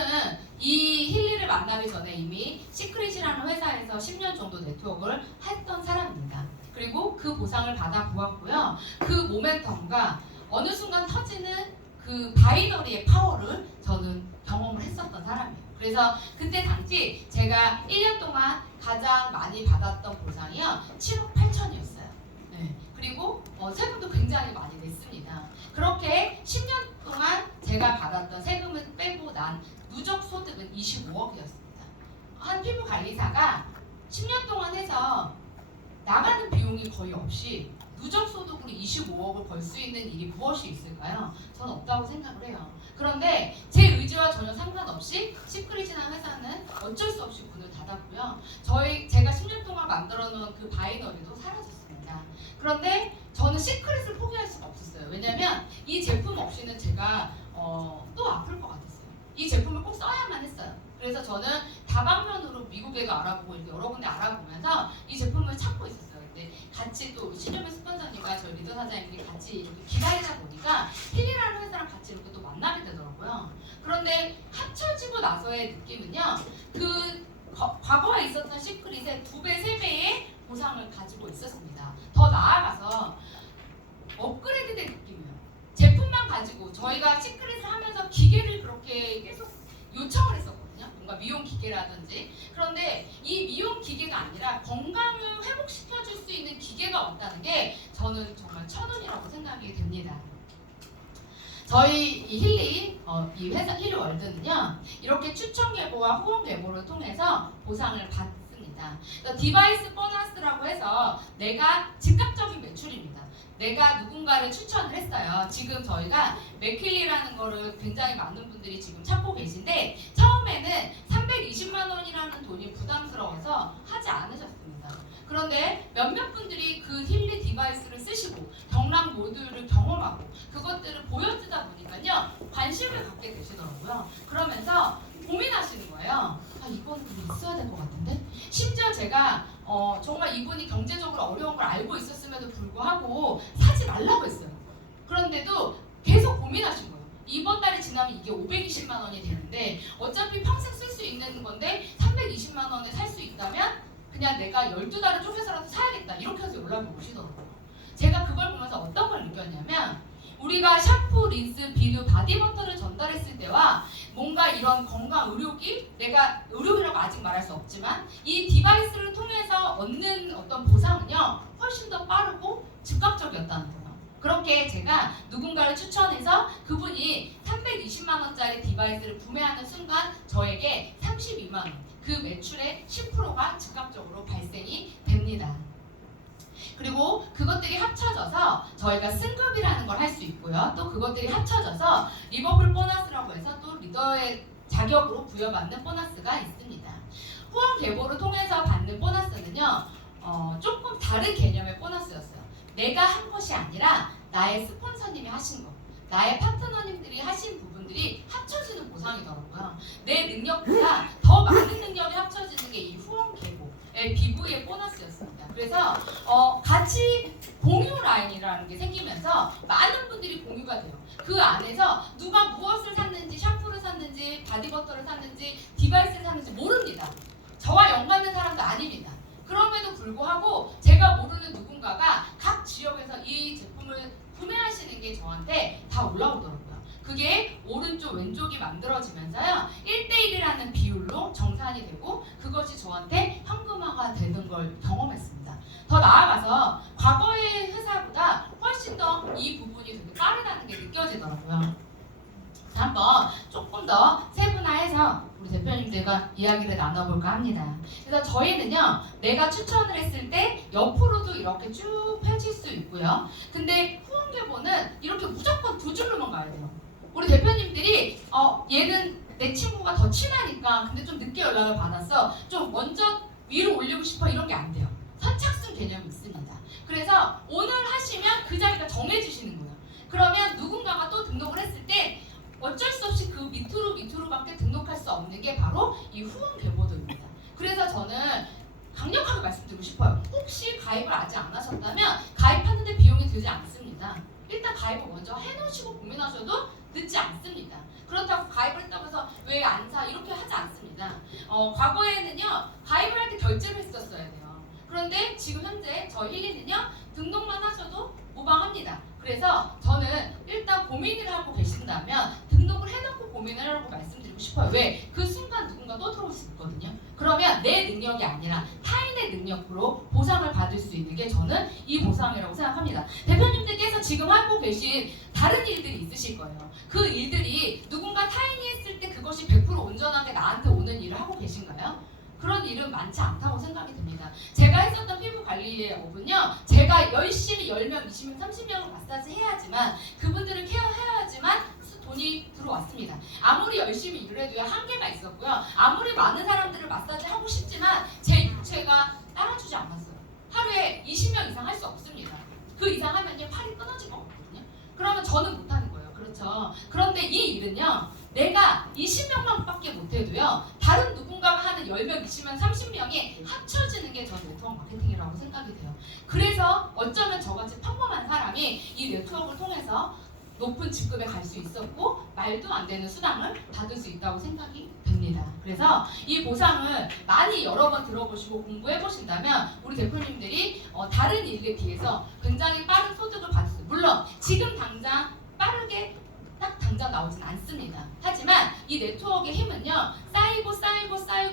이 힐리를 만나기 전에 이미 시크릿이라는 회사에서 10년 정도 네트워크를 했던 사람입니다. 그리고 그 보상을 받아 보았고요. 그 모멘텀과 어느 순간 터지는 그 바이너리의 파워를 저는 경험을 했었던 사람이에요. 그래서 그때 당시 제가 1년 동안 가장 많이 받았던 보상이요 7억 8천이었어요. 네. 그리고 세금도 굉장히 많이 냈습니다. 그렇게 10년 동안 제가 받았던 세금을 빼고 난 누적 소득은 25억이었습니다. 한 피부 관리사가 10년 동안 해서 나가는 비용이 거의 없이 누적 소득으로 25억을 벌 수 있는 일이 무엇이 있을까요? 저는 없다고 생각을 해요. 그런데 제 의지와 전혀 상관없이 시크릿이라는 회사는 어쩔 수 없이 문을 닫았고요. 제가 10년 동안 만들어 놓은 그 바이너리도 사라졌습니다. 그런데 저는 시크릿을 포기할 수가 없었어요. 왜냐면 이 제품 없이는 제가 또 아플 것 같았어요. 이 제품을 꼭 써야만 했어요. 그래서 저는 다방면으로 미국에도 알아보고 이렇게 여러 군데 알아보면서 이 제품을 찾고 있었어요. 근데 같이 또 신조면 스폰서님과 저희 리더 사장님이 같이 이렇게 기다리다 보니까 힐이라는 회사랑 같이 이렇게 또 만나게 되더라고요. 그런데 합쳐지고 나서의 느낌은요, 그 과거에 있었던 시크릿의 2배, 3배의 보상을 가지고 있었습니다. 더 나아가서 업그레이드된 느낌이에요. 제품만 가지고 저희가 시크릿을 하면서 기계를 그렇게 계속 요청을 했었거든요. 뭔가 미용 기계라든지. 그런데 이 미용 기계가 아니라 건강을 회복시켜줄 수 있는 기계가 왔다는 게 저는 정말 천운이라고 생각이 됩니다. 저희 이 힐리, 이 회사 힐리월드는요 이렇게 추천 계보와 후원 계보를 통해서 보상을 받습니다. 있습니다. 디바이스 보너스라고 해서 내가 즉각적인 매출입니다. 내가 누군가를 추천을 했어요. 지금 저희가 맥킬리라는 거를 굉장히 많은 분들이 지금 찾고 계신데 처음에는 320만 원이라는 돈이 부담스러워서 하지 않으셨습니다. 그런데 몇몇 분들이 그 힐리 디바이스를 쓰시고 경락 모듈을 경험하고 그것들을 보여주다 보니까요 관심을 갖게 되시더라고요. 그러면서 고민하시는 거예요. 아 이건 좀 있어야 될 것 같은데. 심지어 제가 정말 이분이 경제적으로 어려운 걸 알고 있었음에도 불구하고 사지 말라고 했어요. 그런데도 계속 고민하신 거예요. 이번 달이 지나면 이게 520만 원이 되는데 어차피 평생 쓸 수 있는 건데 320만 원에 살 수 있다면 그냥 내가 12달을 쪼개서라도 사야겠다 이렇게 해서 연락이 오시더라고요. 제가 그걸 보면서 어떤 걸 느꼈냐면 우리가 샴푸, 린스, 비누, 바디버터를 전달했을 때와 뭔가 이런 건강 의료기, 내가 의료기라고 아직 말할 수 없지만 이 디바이스를 통해서 얻는 어떤 보상은요 훨씬 더 빠르고 즉각적이었다는 거예요. 그렇게 제가 누군가를 추천해서 그분이 320만 원짜리 디바이스를 구매하는 순간 저에게 32만 원, 그 매출의 10%가 즉각적으로 발생이 됩니다. 그리고 그것들이 합쳐져서 저희가 승급이라는 걸 할 수 있고요. 또 그것들이 합쳐져서 리버풀 보너스라고 해서 또 리더의 자격으로 부여받는 보너스가 있습니다. 후원 계보를 통해서 받는 보너스는요. 조금 다른 개념의 보너스였어요. 내가 한 것이 아니라 나의 스폰서님이 하신 거, 나의 파트너님들이 하신 부분들이 합쳐지는 보상이더라고요. 내 능력보다 더 많은 능력이 합쳐지는 게 이 후원 계보의 BV의 보너스였습니다. 그래서 같이 공유 라인이라는 게 생기면서 많은 분들이 공유가 돼요. 그 안에서 누가 무엇을 샀는지, 샴푸를 샀는지, 바디버터를 샀는지, 디바이스를 샀는지 모릅니다. 저와 연관된 사람도 아닙니다. 그럼에도 불구하고 제가 모르는 누군가가 각 지역에서 이 제품을 구매하시는 게 저한테 다 올라오더라고요. 그게 오른쪽 왼쪽이 만들어지면서요 1대1이라는 비율로 정산이 되고 그것이 저한테 현금화가 되는 걸 경험했습니다. 더 나아가서 과거의 회사보다 훨씬 더 이 부분이 되게 빠르다는 게 느껴지더라고요. 한번 조금 더 세분화해서 우리 대표님들과 이야기를 나눠볼까 합니다. 그래서 저희는요 내가 추천을 했을 때 옆으로도 이렇게 쭉 펼칠 수 있고요. 근데 후원 계보는 이렇게 무조건 두 줄로만 가야 돼요. 우리 대표님들이 얘는 내 친구가 더 친하니까 근데 좀 늦게 연락을 받았어, 좀 먼저 위로 올리고 싶어, 이런 게 안 돼요. 선착순 개념이 있습니다. 그래서 오늘 하시면 그 자리가 정해지시는 거예요. 그러면 누군가가 또 등록을 했을 때 어쩔 수 없이 그 밑으로밖에 등록할 수 없는 게 바로 이 후원 계보도입니다. 그래서 저는 강력하게 말씀드리고 싶어요. 혹시 가입을 아직 안 하셨다면 가입하는데 비용이 들지 않습니다. 일단 가입을 먼저 해놓으시고 고민하셔도 늦지 않습니다. 그렇다고 가입을 했다고 해서 왜 안 사 이렇게 하지 않습니다. 과거에는요 가입을 할 때 결제를 했었어야 돼요. 그런데 지금 현재 저희 힐리는요 등록만 하셔도 무방합니다. 그래서 저는 일단 고민을 하고 계신다면 등록을 해놓고 고민을 하라고 말씀드리고 싶어요. 왜? 그 순간 누군가 또 들어올 수 있거든요. 그러면 내 능력이 아니라 타인의 능력으로 보상을 받을 수 있는 게 저는 이 보상이라고 생각합니다. 대표님들께서 지금 하고 계신 다른 일들이 있으실 거예요. 그 일들이 누군가 타인이 했을 때 그것이 100% 온전하게 나한테 오는 일을 하고 계신가요? 그런 일은 많지 않다고 생각이 듭니다. 제가 했었던 피부 관리의 업은요, 제가 열심히 10명, 20명, 30명을 마사지 해야지만 그분들을 케어해야지만 돈이 들어왔습니다. 아무리 열심히 일을 해도요 한계가 있었고요. 아무리 많은 사람들을 마사지 하고 싶지만 제 육체가 따라주지 않았어요. 하루에 20명 이상 할 수 없습니다. 그 이상 하면요 팔이 끊어질 거거든요. 그러면 저는 못하는 거예요. 그렇죠. 그런데 이 일은요 내가 20명만밖에 못해도요 다른 누군가가 하는 10명, 20명, 30명이 합쳐지는 게 저 네트워크 마케팅이라고 생각이 돼요. 그래서 어쩌면 저같이 평범한 사람이 이 네트워크를 통해서 높은 직급에 갈 수 있었고 말도 안 되는 수당을 받을 수 있다고 생각이 됩니다. 그래서 이 보상을 많이 여러 번 들어보시고 공부해 보신다면 우리 대표님들이 다른 일에 비해서 굉장히 빠른 소득을 받을 수 있어요. 물론 지금 당장 빠르게 딱 당장 나오진 않습니다. 하지만 이 네트워크의 힘은요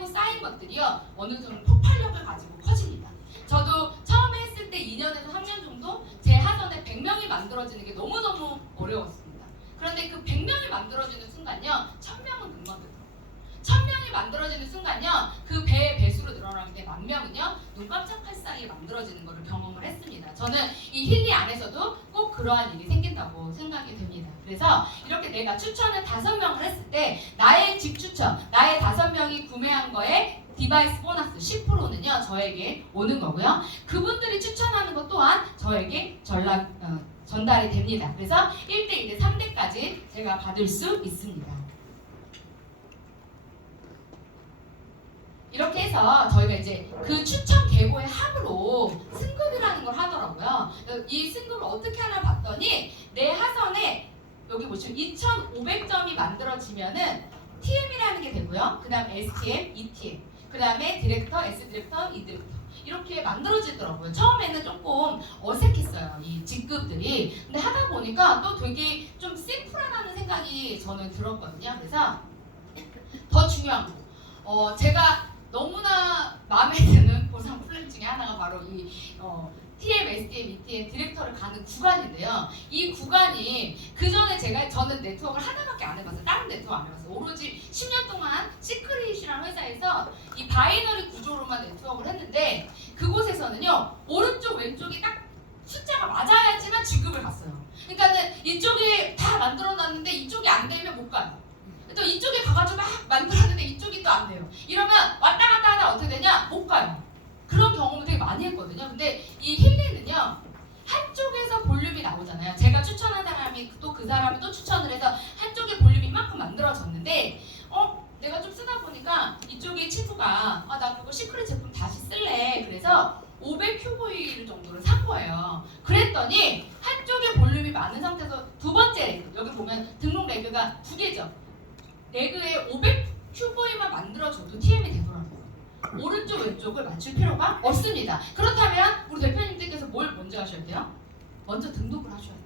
쌓인 것들이요 어느 정도 폭발력을 가지고 커집니다. 저도 처음에 했을 때 2년에서 3년 정도 제 하선에 100명이 만들어지는 게 너무너무 어려웠습니다. 그런데 그 100명이 만들어지는 순간요 1000명은 금방 되더라고요. 1000명이 만들어지는 순간요, 그 배의 배수로 늘어나기 때문에 10,000명은요 눈 깜짝할 사이에 만들어지는 것을 경험을 했습니다. 저는 이 힐리 안에서도 꼭 그러한 일이 생긴다고 생각이 됩니다. 그래서 이렇게 내가 추천을 5명을 했을 때 나의 집 추천, 나의 5명이 구매한 거에 디바이스 보너스 10%는요 저에게 오는 거고요. 그분들이 추천하는 것 또한 저에게 전달이 됩니다. 그래서 1대 2대 3대까지 제가 받을 수 있습니다. 이렇게 해서 저희가 이제 그 추천 계보의 합으로 승급이라는 걸 하더라고요. 이 승급을 어떻게 하나 봤더니 내 하선에 여기 보시면 2,500점이 만들어지면은 TM이라는 게 되고요. 그 다음 STM, ETM, 그 다음에 디렉터, S 디렉터, E 디렉터 이렇게 만들어지더라고요. 처음에는 조금 어색했어요, 이 직급들이. 근데 하다 보니까 또 되게 좀 심플하다는 생각이 저는 들었거든요. 그래서 더 중요한 거, 제가 너무나 마음에 드는 보상 플랜 중에 하나가 바로 이 TM, STM, ETM 디렉터를 가는 구간인데요. 이 구간이 그 전에 저는 네트워크를 하나밖에 안 해봤어요. 다른 네트워크 안 해봤어요. 오로지 10년 동안 시크릿이라는 회사에서 이 바이너리 구조로만 네트워크를 했는데 그곳에서는요 오른쪽 왼쪽이 딱 숫자가 맞아야지만 지급을 갔어요. 그러니까는 이쪽에 다 만들어놨는데 이쪽이 안 되면 못 가요. 또 이쪽에 가가지고 막 만들었는데 이쪽이 또 안 돼요. 이러면 왔다 갔다 하다 어떻게 되냐? 못 가요. 그런 경험을 되게 많이 했거든요. 근데 이 힐리는요 한쪽에서 볼륨이 나오잖아요. 제가 추천한 사람이 또 그 사람이 또 추천을 해서 한쪽에 볼륨이 이만큼 만들어졌는데 내가 좀 쓰다 보니까 이쪽에 친구가 나 그거 시크릿 제품 다시 쓸래. 그래서 500QV 정도를 산 거예요. 그랬더니 한쪽에 볼륨이 많은 상태에서 두 번째 레그, 여기 보면 등록 레그가 2개죠. 레그에 500QV만 만들어줘도 TM이 되더라고요. 오른쪽 왼쪽을 맞출 필요가 없습니다. 그렇다면 우리 대표님들께서 뭘 먼저 하셔야 돼요? 먼저 등록을 하셔야 돼요.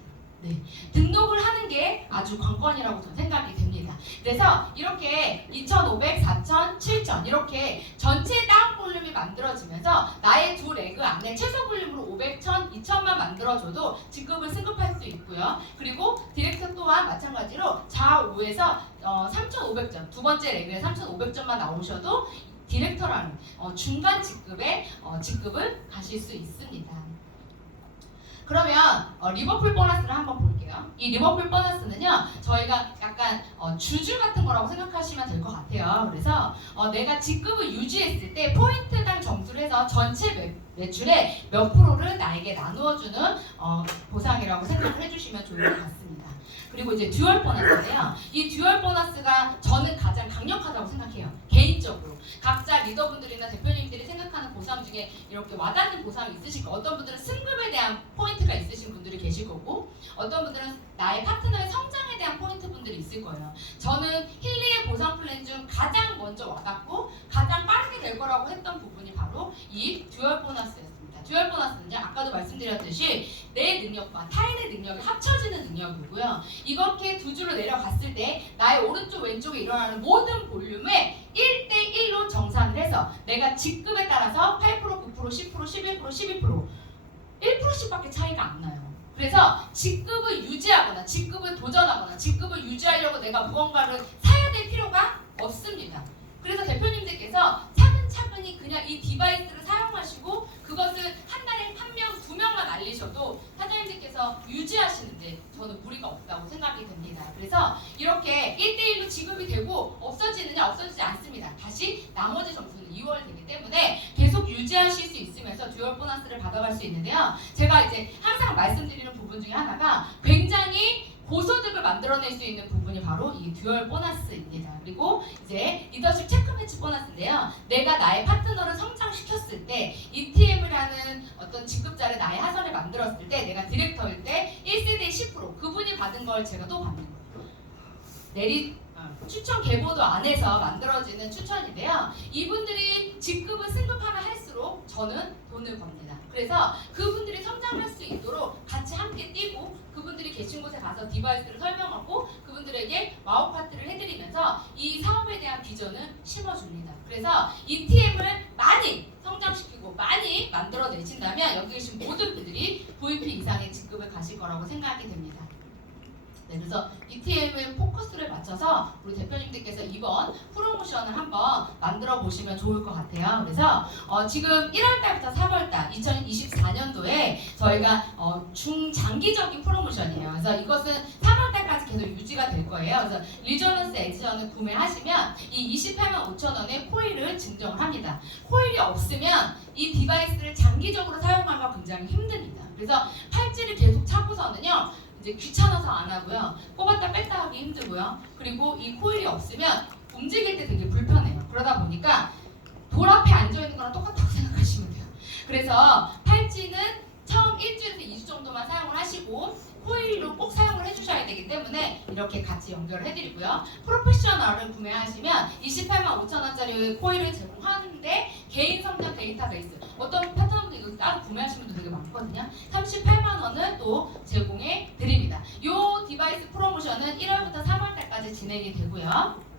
네, 등록을 하는 게 아주 관건이라고 저는 생각이 됩니다. 그래서 이렇게 2,500, 4,000, 7,000 이렇게 전체 다운 볼륨이 만들어지면서 나의 두 레그 안에 최소 볼륨으로 500, 1,000, 2,000만 만들어줘도 직급을 승급할 수 있고요. 그리고 디렉터 또한 마찬가지로 좌우에서 3,500점, 두 번째 레그에 3,500점만 나오셔도 디렉터라는 중간 직급의 직급을 가실 수 있습니다. 그러면 리버풀 보너스를 한번 볼게요. 이 리버풀 보너스는요 저희가 약간 주주 같은 거라고 생각하시면 될 것 같아요. 그래서 내가 직급을 유지했을 때 포인트당 점수를 해서 전체 매출의 몇 프로를 나에게 나누어주는 보상이라고 생각을 해주시면 좋을 것 같습니다. 그리고 이제 듀얼 보너스인데요. 이 듀얼 보너스가 저는 가장 강력하다고 생각해요. 개인적으로. 각자 리더분들이나 대표님들이 생각하는 보상 중에 이렇게 와닿는 보상이 있으실 거예요. 어떤 분들은 승급에 대한 포인트가 있으신 분들이 계실 거고 어떤 분들은 나의 파트너의 성장에 대한 포인트 분들이 있을 거예요. 저는 힐리의 보상 플랜 중 가장 먼저 와닿고 가장 빠르게 될 거라고 했던 부분이 바로 이 듀얼 보너스였습니다. 듀얼 보너스는요 아까도 말씀드렸듯이 내 능력과 타인의 능력이 합쳐지는 능력이고요. 이렇게 두 줄로 내려갔을 때 나의 오른쪽 왼쪽에 일어나는 모든 볼륨에 1대1로 정산을 해서 내가 직급에 따라서 8%, 9%, 10%, 11%, 12% 1%씩밖에 차이가 안 나요. 그래서 직급을 유지하거나 직급을 도전하거나 직급을 유지하려고 내가 무언가를 사야 될 필요가 없습니다. 그래서 대표님들께서 차근차근히 그냥 이 디바이스를 사용하시고 그것을 한 달에 1명, 2명만 알리셔도 사장님들께서 유지하시는데 저는 무리가 없다고 생각이 됩니다. 그래서 이렇게 1대1로 지급이 되고 없어지느냐 없어지지 않습니다. 다시 나머지 점수는 2월 되기 때문에 계속 유지하실 수 있으면서 듀얼 보너스를 받아갈 수 있는데요. 제가 이제 항상 말씀드리는 부분 중에 하나가 굉장히 고소득을 만들어낼 수 있는 부분이 바로 이 듀얼 보너스입니다. 그리고 이제 리더십 체크 매치 보너스인데요. 내가 나의 파트너를 성장시켰을 때 ETM이라는 어떤 직급자를 나의 하선에 만들었을 때 내가 디렉터일 때 1세대의 10% 그분이 받은 걸 제가 또 받는 거예요. 추천 계보도 안에서 만들어지는 추천인데요. 이분들이 직급을 승급하면 할수록 저는 돈을 법니다. 그래서 그분들이 성장할 수 있도록 같이 함께 뛰고 그분들이 계신 곳에 가서 디바이스를 설명하고 그분들에게 와우 파트를 해드리면서 이 사업에 대한 비전을 심어줍니다. 그래서 ETM을 많이 성장시키고 많이 만들어내신다면 여기 계신 모든 분들이 VP 이상의 직급을 가실 거라고 생각이 됩니다. 네, 그래서 ETM의 포커스를 맞춰서 우리 대표님들께서 이번 프로모션을 한번 만들어 보시면 좋을 것 같아요. 그래서 지금 1월달부터 3월달 2024년도에 저희가 중장기적인 프로모션이에요. 그래서 이것은 3월달까지 계속 유지가 될 거예요. 그래서 리저런스 에디션을 구매하시면 이 28만 5천 원의 코일을 증정을 합니다. 코일이 없으면 이 디바이스를 장기적으로 사용하기가 굉장히 힘듭니다. 그래서 팔찌를 계속 차고서는요. 이제 귀찮아서 안 하고요. 뽑았다 뺐다 하기 힘들고요. 그리고 이 코일이 없으면 움직일 때 되게 불편해요. 그러다 보니까 돌 앞에 앉아있는 거랑 똑같다고 생각하시면 돼요. 그래서 팔찌는 처음 일주일에서 2주 정도만 사용을 하시고 코일로 꼭 사용을 해주셔야 되기 때문에 이렇게 같이 연결을 해드리고요. 프로페셔널을 구매하시면 28만 5천 원짜리 코일을 제공하는데 개인 성장 데이터베이스 어떤 파트너분들 이거 따로 구매하시는 분도 되게 많거든요. 38만 원을 또 제공해 드립니다. 이 디바이스 프로모션은 1월부터 3월달까지 진행이 되고요.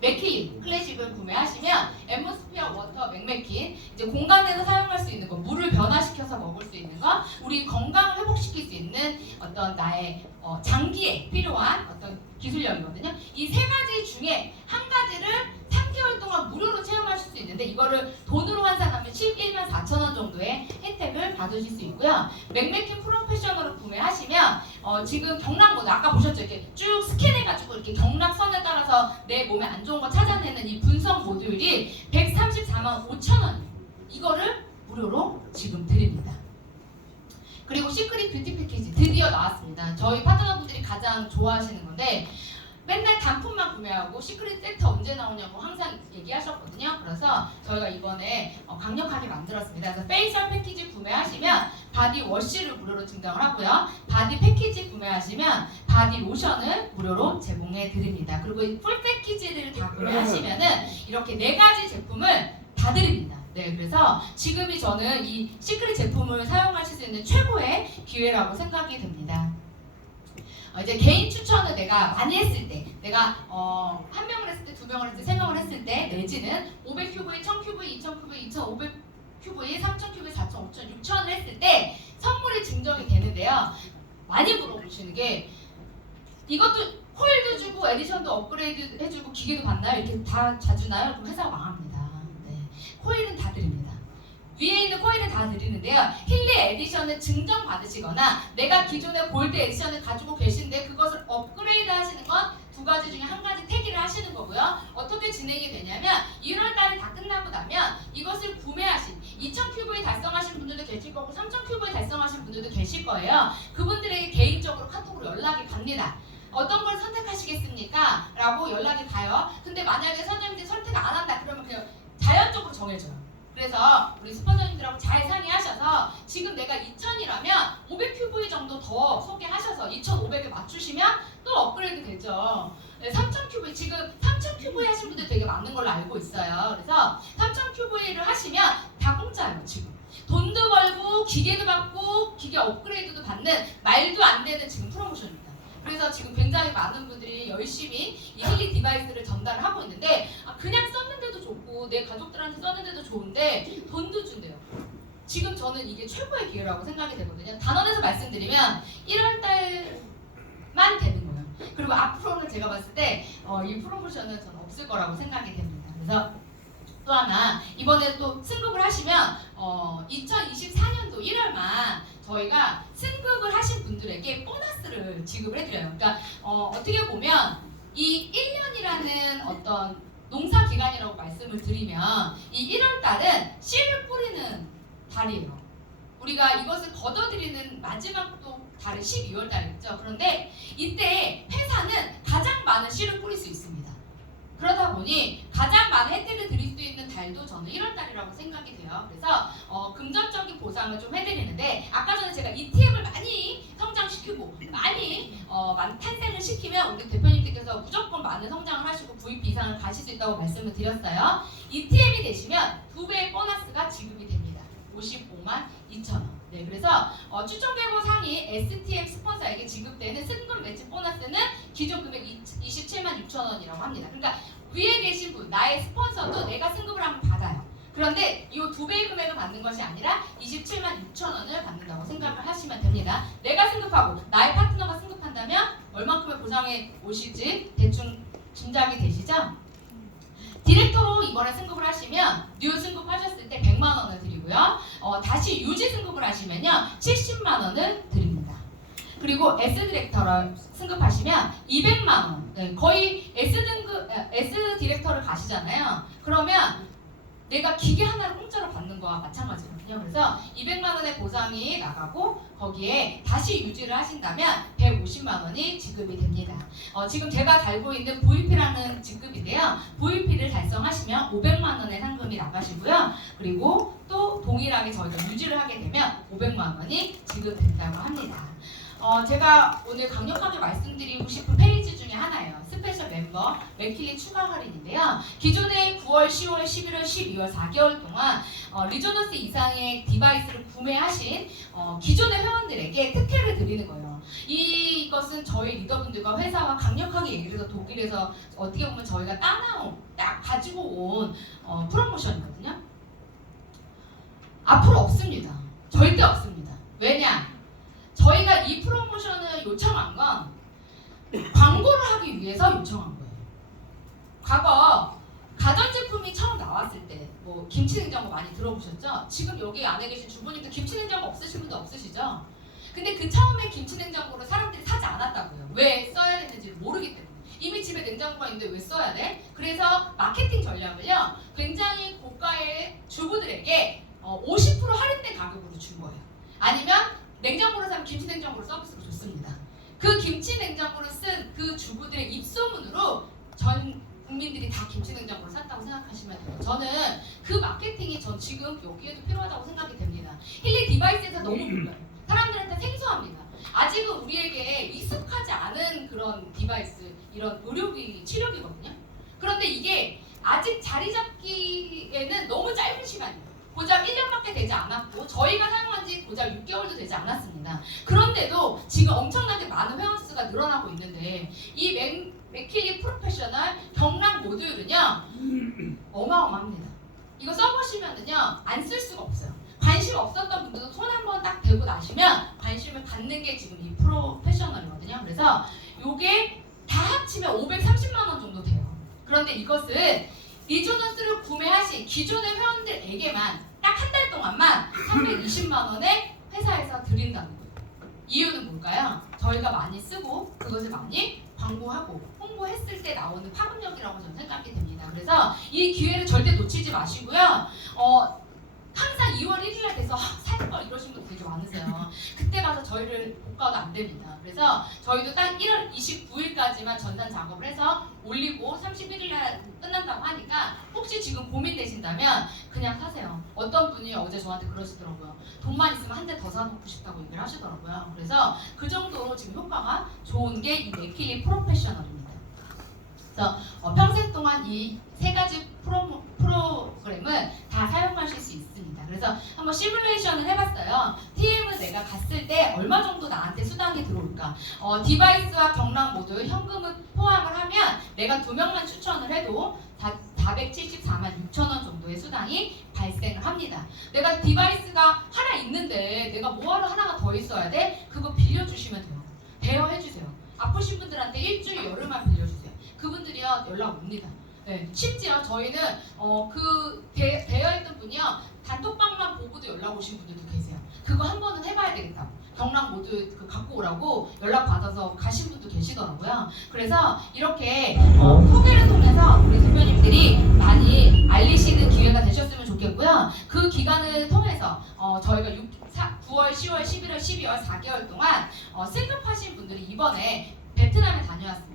맥킨 클래식을 구매하시면 앰모스피어 워터 맥맥킨 이제 공간에서 사용할 수 있는 거 물을 변화시켜서 먹을 수 있는 거 우리 건강을 회복시킬 수 있는 어떤 나의 장기에 필요한 어떤 기술력이거든요. 이 세 가지 중에 한 가지를 3개월 동안 무료로 체험하실 수 있는데 이거를 돈으로 환산하면 11만 4천 원 정도의 혜택을 받으실 수 있고요. 맥맥킨 프로페셔널을 구매하시면 지금 경락 모드 아까 보셨죠? 이렇게 쭉 스캔해가지고 이렇게 경락선에 따라서 내 몸에 안 좋은 거 찾아내는 이 분석 모듈이 134만 5천 원 이거를 무료로 지금 드립니다. 그리고 시크릿 뷰티 패키지 드디어 나왔습니다. 저희 파트너분들이 가장 좋아하시는 건데 맨날 단품만 구매하고 시크릿 세트 언제 나오냐고 항상 얘기하셨거든요. 그래서 저희가 이번에 강력하게 만들었습니다. 그래서 페이셜 패키지 구매하시면 바디 워시를 무료로 증정을 하고요. 바디 패키지 구매하시면 바디 로션을 무료로 제공해 드립니다. 그리고 이 풀 패키지를 다 구매하시면은 이렇게 4가지 제품을 다 드립니다. 네, 그래서 지금이 저는 이 시크릿 제품을 사용하실 수 있는 최고의 기회라고 생각이 됩니다. 이제 개인 추천을 내가 많이 했을 때 내가 한 명을 했을 때, 2명을 했을 때, 3명을 했을 때 내지는 500큐브에 1000큐브에 2000큐브에 2500큐브에 3000큐브에 4000, 5000, 6000을 했을 때 선물이 증정이 되는데요. 많이 물어보시는 게 이것도 코일도 주고 에디션도 업그레이드 해주고 기계도 받나요? 이렇게 다 주나요? 그럼 회사가 망합니다. 네. 코일은 다 드립니다. 위에 있는 코일은 다 드리는데요. 힐리 에디션을 증정 받으시거나 내가 기존의 골드 에디션을 가지고 계신데 그것을 업그레이드 하시는 건 2가지 중에 한 가지 태기를 하시는 거고요. 어떻게 진행이 되냐면 1월달이 다 끝나고 나면 이것을 구매하신 2000큐브에 달성하신 분들도 계실 거고 3000큐브에 달성하신 분들도 계실 거예요. 그분들에게 개인적으로 카톡으로 연락이 갑니다. 어떤 걸 선택하시겠습니까? 라고 연락이 가요. 근데 만약에 선생님들이 선택 안 한다 그러면 그냥 자연적으로 정해져요. 그래서 우리 스폰서님들하고 잘 상의하셔서 지금 내가 2000이라면 500큐브 정도 더 소개하셔서 2500에 맞추시면 또 업그레이드 되죠. 3000큐브 지금 3000큐브에 하신 분들 되게 많은 걸로 알고 있어요. 그래서 3000큐브를 하시면 다 공짜예요. 지금 돈도 벌고 기계도 받고 기계 업그레이드도 받는 말도 안 되는 지금 프로모션입니다. 그래서 지금 굉장히 많은 분들이 열심히 이 힐리 디바이스를 전달을 하고 있는데 그냥 썼는데도 좋고 내 가족들한테 썼는데도 좋은데 돈도 준대요. 지금 저는 이게 최고의 기회라고 생각이 되거든요. 단언해서 말씀드리면 1월달만 되는 거예요. 그리고 앞으로는 제가 봤을 때 이 프로모션은 저는 없을 거라고 생각이 됩니다. 그래서 또 하나 이번에 또 승급을 하시면 2024년도 1월만 저희가 승급을 하신 분들에게 보너스를 지급을 해드려요. 그러니까 어떻게 보면 이 1년이라는 어떤 농사 기간이라고 말씀을 드리면 이 1월달은 씨를 뿌리는 달이에요. 우리가 이것을 걷어들이는 마지막 또 달은 12월달이겠죠. 그런데 이때 회사는 가장 많은 씨를 뿌릴 수 있습니다. 그러다 보니 가장 많은 혜택을 드릴 수 있는 달도 저는 1월달이라고 생각이 돼요. 그래서 금전적인 보상을 좀 해드리는데 아까 전에 제가 ETM을 많이 성장시키고 많이 탄생을 시키면 우리 대표님들께서 무조건 많은 성장을 하시고 VP 이상을 가실 수 있다고 말씀을 드렸어요. ETM이 되시면 2배의 보너스가 지급이 됩니다. 55만 2천 원. 네, 그래서 추천 배보 상위 STM 스폰서에게 지급되는 승급 매치 보너스는 기존 금액 27만 6천 원이라고 합니다. 그러니까 위에 계신 분, 나의 스폰서도 내가 승급을 하면 받아요. 그런데 이 2배의 금액을 받는 것이 아니라 27만 6천 원을 받는다고 생각을 하시면 됩니다. 내가 승급하고 나의 파트너가 승급한다면 보상해 오실지 대충 짐작이 되시죠? 디렉터로 이번에 승급을 하시면 뉴 승급하셨을 때 100만 원을 드리고요. 다시 유지 승급을 하시면요 70만 원을 드립니다. 그리고 S 디렉터를 승급하시면 200만 원. 네, 거의 S 디렉터를 가시잖아요. 그러면 내가 기계 하나를 공짜로 받는 거와 마찬가지거든요. 그래서 200만 원의 보상이 나가고 거기에 다시 유지를 하신다면 150만 원이 지급이 됩니다. 지금 제가 달고 있는 VP라는 직급인데요. VP를 달성하시면 500만 원의 상금이 나가시고요. 그리고 또 동일하게 저희가 유지를 하게 되면 500만 원이 지급된다고 합니다. 제가 오늘 강력하게 말씀드리고 싶은 페이지 중에 하나예요. 스페셜 멤버 맥킬리 추가 할인인데요. 기존에 9월, 10월, 11월, 12월 4개월 동안 리조너스 이상의 디바이스를 구매하신 기존의 회원들에게 특혜를 드리는 거예요. 이것은 저희 리더분들과 회사와 강력하게 얘기를 해서 독일에서 어떻게 보면 저희가 딱 가지고 온 프로모션이거든요. 앞으로 없습니다. 절대 없습니다. 왜냐? 저희가 이 프로모션을 요청한 건 광고를 하기 위해서 요청한 거예요. 과거 가전제품이 처음 나왔을 때 뭐 김치냉장고 많이 들어보셨죠? 지금 여기 안에 계신 주부님도 김치냉장고 없으신 분도 없으시죠? 근데 그 처음에 김치냉장고를 사람들이 사지 않았다고요. 왜 써야 되는지를 모르기 때문에. 이미 집에 냉장고가 있는데 왜 써야 돼? 그래서 마케팅 전략을요 굉장히 고가의 주부들에게 50% 할인된 가격으로 준 거예요. 아니면 냉장고를 사면 김치냉장고를 서비스로 줬습니다. 그 김치냉장고를 쓴 그 주부들의 입소문으로 전 국민들이 다 김치냉장고를 샀다고 생각하시면 돼요. 저는 그 마케팅이 전 지금 여기에도 필요하다고 생각이 됩니다. 힐리 디바이스에서 너무 몰라요. 사람들한테 생소합니다. 아직은 우리에게 익숙하지 않은 그런 디바이스, 이런 의료기, 치료기거든요. 그런데 이게 아직 자리 잡기에는 너무 짧은 시간이에요. 고작 1년밖에 되지 않았고 저희가 사용한 지 고작 6개월도 되지 않았습니다. 그런데도 지금 엄청나게 많은 회원 수가 늘어나고 있는데 이 맥킬리 프로페셔널 경락 모듈은요 어마어마합니다. 이거 써보시면은요 안 쓸 수가 없어요. 관심 없었던 분들도 손 한번 딱 대고 나시면 관심을 갖는 게 지금 이 프로페셔널이거든요. 그래서 요게 다 합치면 530만 원 정도 돼요. 그런데 이것은 리조너스를 구매하신 기존의 회원들에게만 딱 한 달 동안만 320만 원에 회사에서 드린다는 거예요. 이유는 뭘까요? 저희가 많이 쓰고 그것을 많이 광고하고 홍보했을 때 나오는 파급력이라고 저는 생각이 됩니다. 그래서 이 기회를 절대 놓치지 마시고요. 항상 2월 1일날 돼서 살 걸 이러신 분들 되게 많으세요. 그때 가서 저희를 못 가도 안 됩니다. 그래서 저희도 딱 1월 29일까지만 전산 작업을 해서 올리고 31일날 끝난다고 하니까 혹시 지금 고민되신다면 그냥 사세요. 어떤 분이 어제 저한테 그러시더라고요. 돈만 있으면 한 대 더 사놓고 싶다고 얘기를 하시더라고요. 그래서 그 정도로 지금 효과가 좋은 게 이 맥킬리 프로페셔널입니다. 그래서 평생 동안 이 세 가지 프로그램을 다 사용하실 수 있습니다. 그래서 한번 시뮬레이션을 해봤어요. TM은 내가 갔을 때 얼마 정도 나한테 수당이 들어올까? 디바이스와 경락 모두 현금을 포함을 하면 내가 2명만 추천을 해도 474만 6천 원 정도의 수당이 발생을 합니다. 내가 디바이스가 하나 있는데 내가 뭐하러 하나가 더 있어야 돼? 그거 빌려주시면 돼요. 대여해주세요. 아프신 분들한테 일주일 열흘만 빌려주세요. 그분들이요 연락 옵니다. 네, 심지어 저희는 되어있던 분이요 단톡방만 보고도 연락 오신 분들도 계세요. 그거 한 번은 해봐야 되겠다고 경락 모두 갖고 오라고 연락 받아서 가신 분도 계시더라고요. 그래서 이렇게 소개를 통해서 우리 대표님들이 많이 알리시는 기회가 되셨으면 좋겠고요. 그 기간을 통해서 저희가 9월, 10월, 11월, 12월 4개월 동안 승급하신 분들이 이번에 베트남에 다녀왔습니다.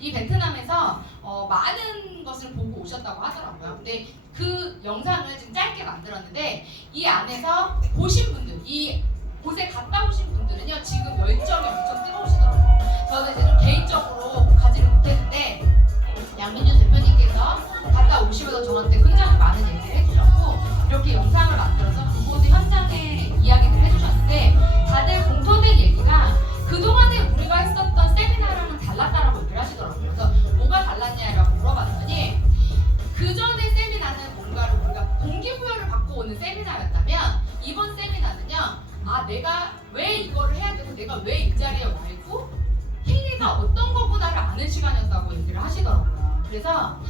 이 베트남에서 많은 것을 보고 오셨다고 하더라고요. 근데 그 영상을 지금 짧게 만들었는데 이 안에서 보신 분들, 이 곳에 갔다 오신 분들은요 지금 열정이 엄청 뜨거우시더라고요. 저는 이제 좀 개인적으로 가지를 못했는데 양민준 대표님께서 갔다 오시면서 저한테 굉장히 많은 얘기를 해주셨고 이렇게 영상을 만들어서 그곳의 현장의 이야기를 해주셨는데 다들 공통된 얘기가 그동안에 우리가 했었던 세미나랑은 달랐다라고 얘기를 하시더라고요. 그래서 뭐가 달랐냐라고 물어봤더니 그 전에 세미나는 뭔가를 우리가 동기부여를 받고 오는 세미나였다면 이번 세미나는요 내가 왜 이거를 해야 되고 내가 왜 이 자리에 와 있고 힐리가 어떤 거구나를 아는 시간이었다고 얘기를 하시더라고요. 그래서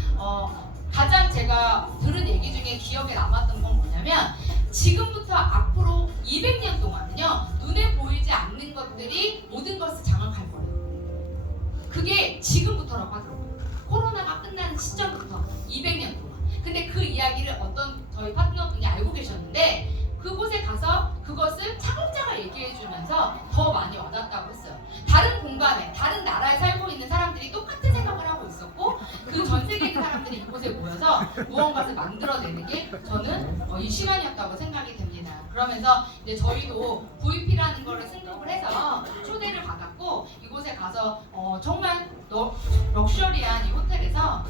가장 제가 들은 얘기 중에 기억에 남았던 건 뭐냐면 지금부터 앞으로 200년 동안은요 눈에 보이지 않는 것들이 모든 것을 장악할 거예요. 그게 지금부터라고 하더라고요. 코로나가 끝나는 시점부터 200년 동안. 근데 그 이야기를 어떤 저희 파트너분이 알고 계셨는데 그곳에 가서 그것을 창업자가 얘기해주면서 더 많이 와닿았다고 했어요. 다른 공간에, 다른 나라에 살고 있는 사람들이 똑같은 생각을 하고 있었고 그 전 세계 있는 사람들이 이곳에 모여서 무언가를 만들어내는 게 저는 이 시간이었다고 생각이 됩니다. 그러면서 이제 저희도 VP라는 거를 승급을 해서 초대를 받았고 이곳에 가서 정말 럭셔리한 이 호텔에서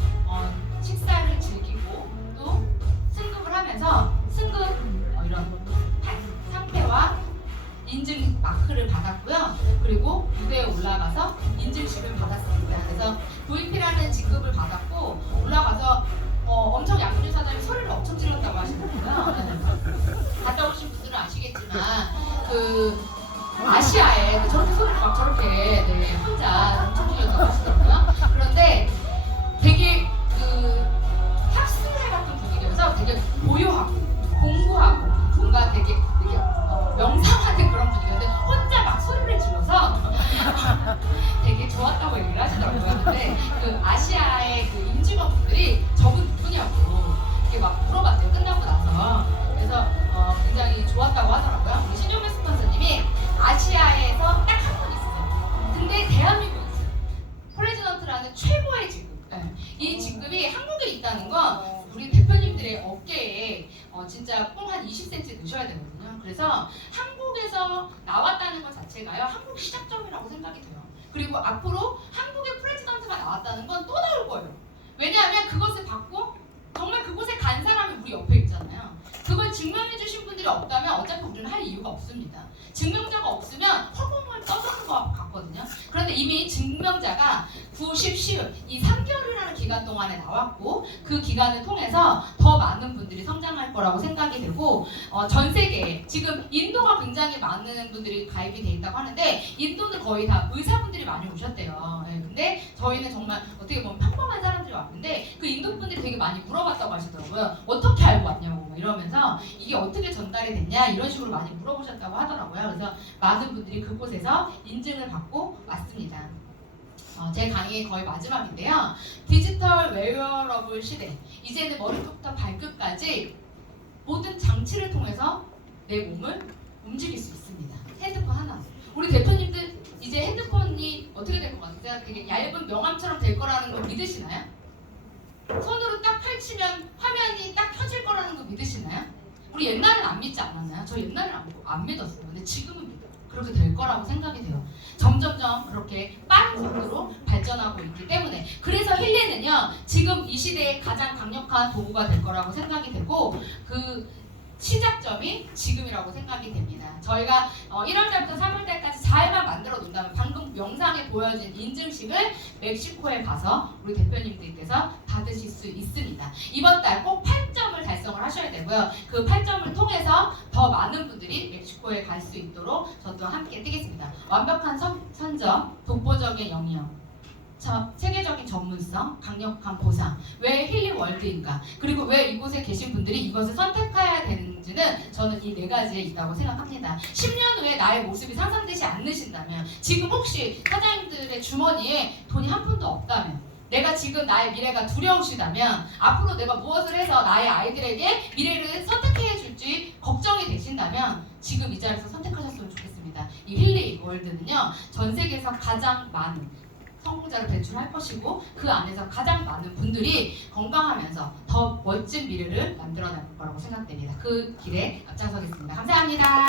식사를 즐기고 또 승급을 하면서 승급 이런 상패와 인증 마크를 받았고요. 그리고 무대에 올라가서 인증식을 받았습니다. 그래서 VP라는 직급을 받았고 올라가서 엄청 양준일 사장이 소리를 엄청 질렀다고 하시더라고요. 갔다 오신 분들은 아시겠지만 그 아시아에 저렇게 소리를 막 저렇게 혼자 엄청 질렀다고 하시더라고요. 그런데 되게 그 학습회 같은 분위기여서 되게 고요하고 공부하고 뭔가 되게 명상하는 그런 분위기였는데 혼자 막 소리를 질러서 되게 좋았다고 얘기를 하시더라고요. 근데 그 아시아의 그 임직원분들이 저분 누구냐고 이렇게 막 물어봤대요. 끝나고 나서. 그래서 굉장히 좋았다고 하더라고요. 우리 신종민 스폰서님이 아시아에서 딱 한 분 있어요. 근데 대한민국에 있어요. 프레지던트라는 최고의 직급. 네. 이 직급이 한국에 있다는 건 우리 대표님들의 어깨에 진짜 뽕 한 20cm 넣으셔야 되거든요. 그래서 한국에서 나왔다는 것 자체가요. 한국 시작점이라고 생각이 돼요. 그리고 앞으로 한국의 프레지던트가 나왔다는 건 또 나올 거예요. 왜냐하면 그것을 받고 정말 그곳에 간 사람이 우리 옆에 있잖아요. 그걸 증명해 주신 분들이 없다면 어차피 우리는 할 이유가 없습니다. 증명자가 없으면 허공을 떠드는 것 같거든요. 그런데 이미 증명자가 9, 10, 10 이 3개월이라는 기간 동안에 나왔고 그 기간을 통해서 더 많은 분들이 성장할 거라고 생각이 되고 전 세계에 지금 인도가 굉장히 많은 분들이 가입이 돼 있다고 하는데 인도는 거의 다 의사분들이 많이 오셨대요. 네, 근데 저희는 정말 어떻게 보면 평범한 사람들이 왔는데 그 인도 분들이 되게 많이 물어봤다고 하시더라고요. 어떻게 알고 왔냐고 막 이러면서 이게 어떻게 전달이 됐냐 이런 식으로 많이 물어보셨다고 하더라고요. 그래서 많은 분들이 그곳에서 인증을 받고 왔습니다. 제 강의 거의 마지막인데요. 디지털 웨어러블 시대. 이제는 머리부터 발끝까지 모든 장치를 통해서 내 몸을 움직일 수 있습니다. 핸드폰 하나. 우리 대표님들 이제 핸드폰이 어떻게 될 것 같으세요? 되게 얇은 명함처럼 될 거라는 걸 믿으시나요? 손으로 딱 펼치면 화면이 딱 켜질 거라는 거 믿으시나요? 우리 옛날엔 안 믿지 않았나요? 저 옛날엔 안 믿었어요. 근데 지금은 믿어요. 그렇게 될 거라고 생각이 돼요. 점점점 그렇게 빠른 속도로 발전하고 있기 때문에 그래서 힐리는요 지금 이 시대에 가장 강력한 도구가 될 거라고 생각이 되고 그 시작점이 지금이라고 생각이 됩니다. 저희가 1월달부터 3월달까지 잘만 만들어 놓는다면 방금 영상에 보여진 인증식을 멕시코에 가서 우리 대표님들께서 받으실 수 있습니다. 이번 달 꼭 8점을 달성을 하셔야 되고요. 그 8점을 통해서 더 많은 분들이 멕시코에 갈 수 있도록 저도 함께 뛰겠습니다. 완벽한 선점, 독보적인 영역, 세계적인 전문성, 강력한 보상. 왜 힐리 월드인가? 그리고 왜 이곳에 계신 분들이 이것을 선택해야 되는지는 저는 이 네 가지에 있다고 생각합니다. 10년 후에 나의 모습이 상상되지 않으신다면 지금 혹시 사장님들의 주머니에 돈이 한 푼도 없다면 내가 지금 나의 미래가 두려우시다면 앞으로 내가 무엇을 해서 나의 아이들에게 미래를 선택해 줄지 걱정이 되신다면 지금 이 자리에서 선택하셨으면 좋겠습니다. 이 힐리 월드는요 전 세계에서 가장 많은 성공자를 배출할 것이고 그 안에서 가장 많은 분들이 건강하면서 더 멋진 미래를 만들어낼 거라고 생각됩니다. 그 길에 앞장서겠습니다. 감사합니다.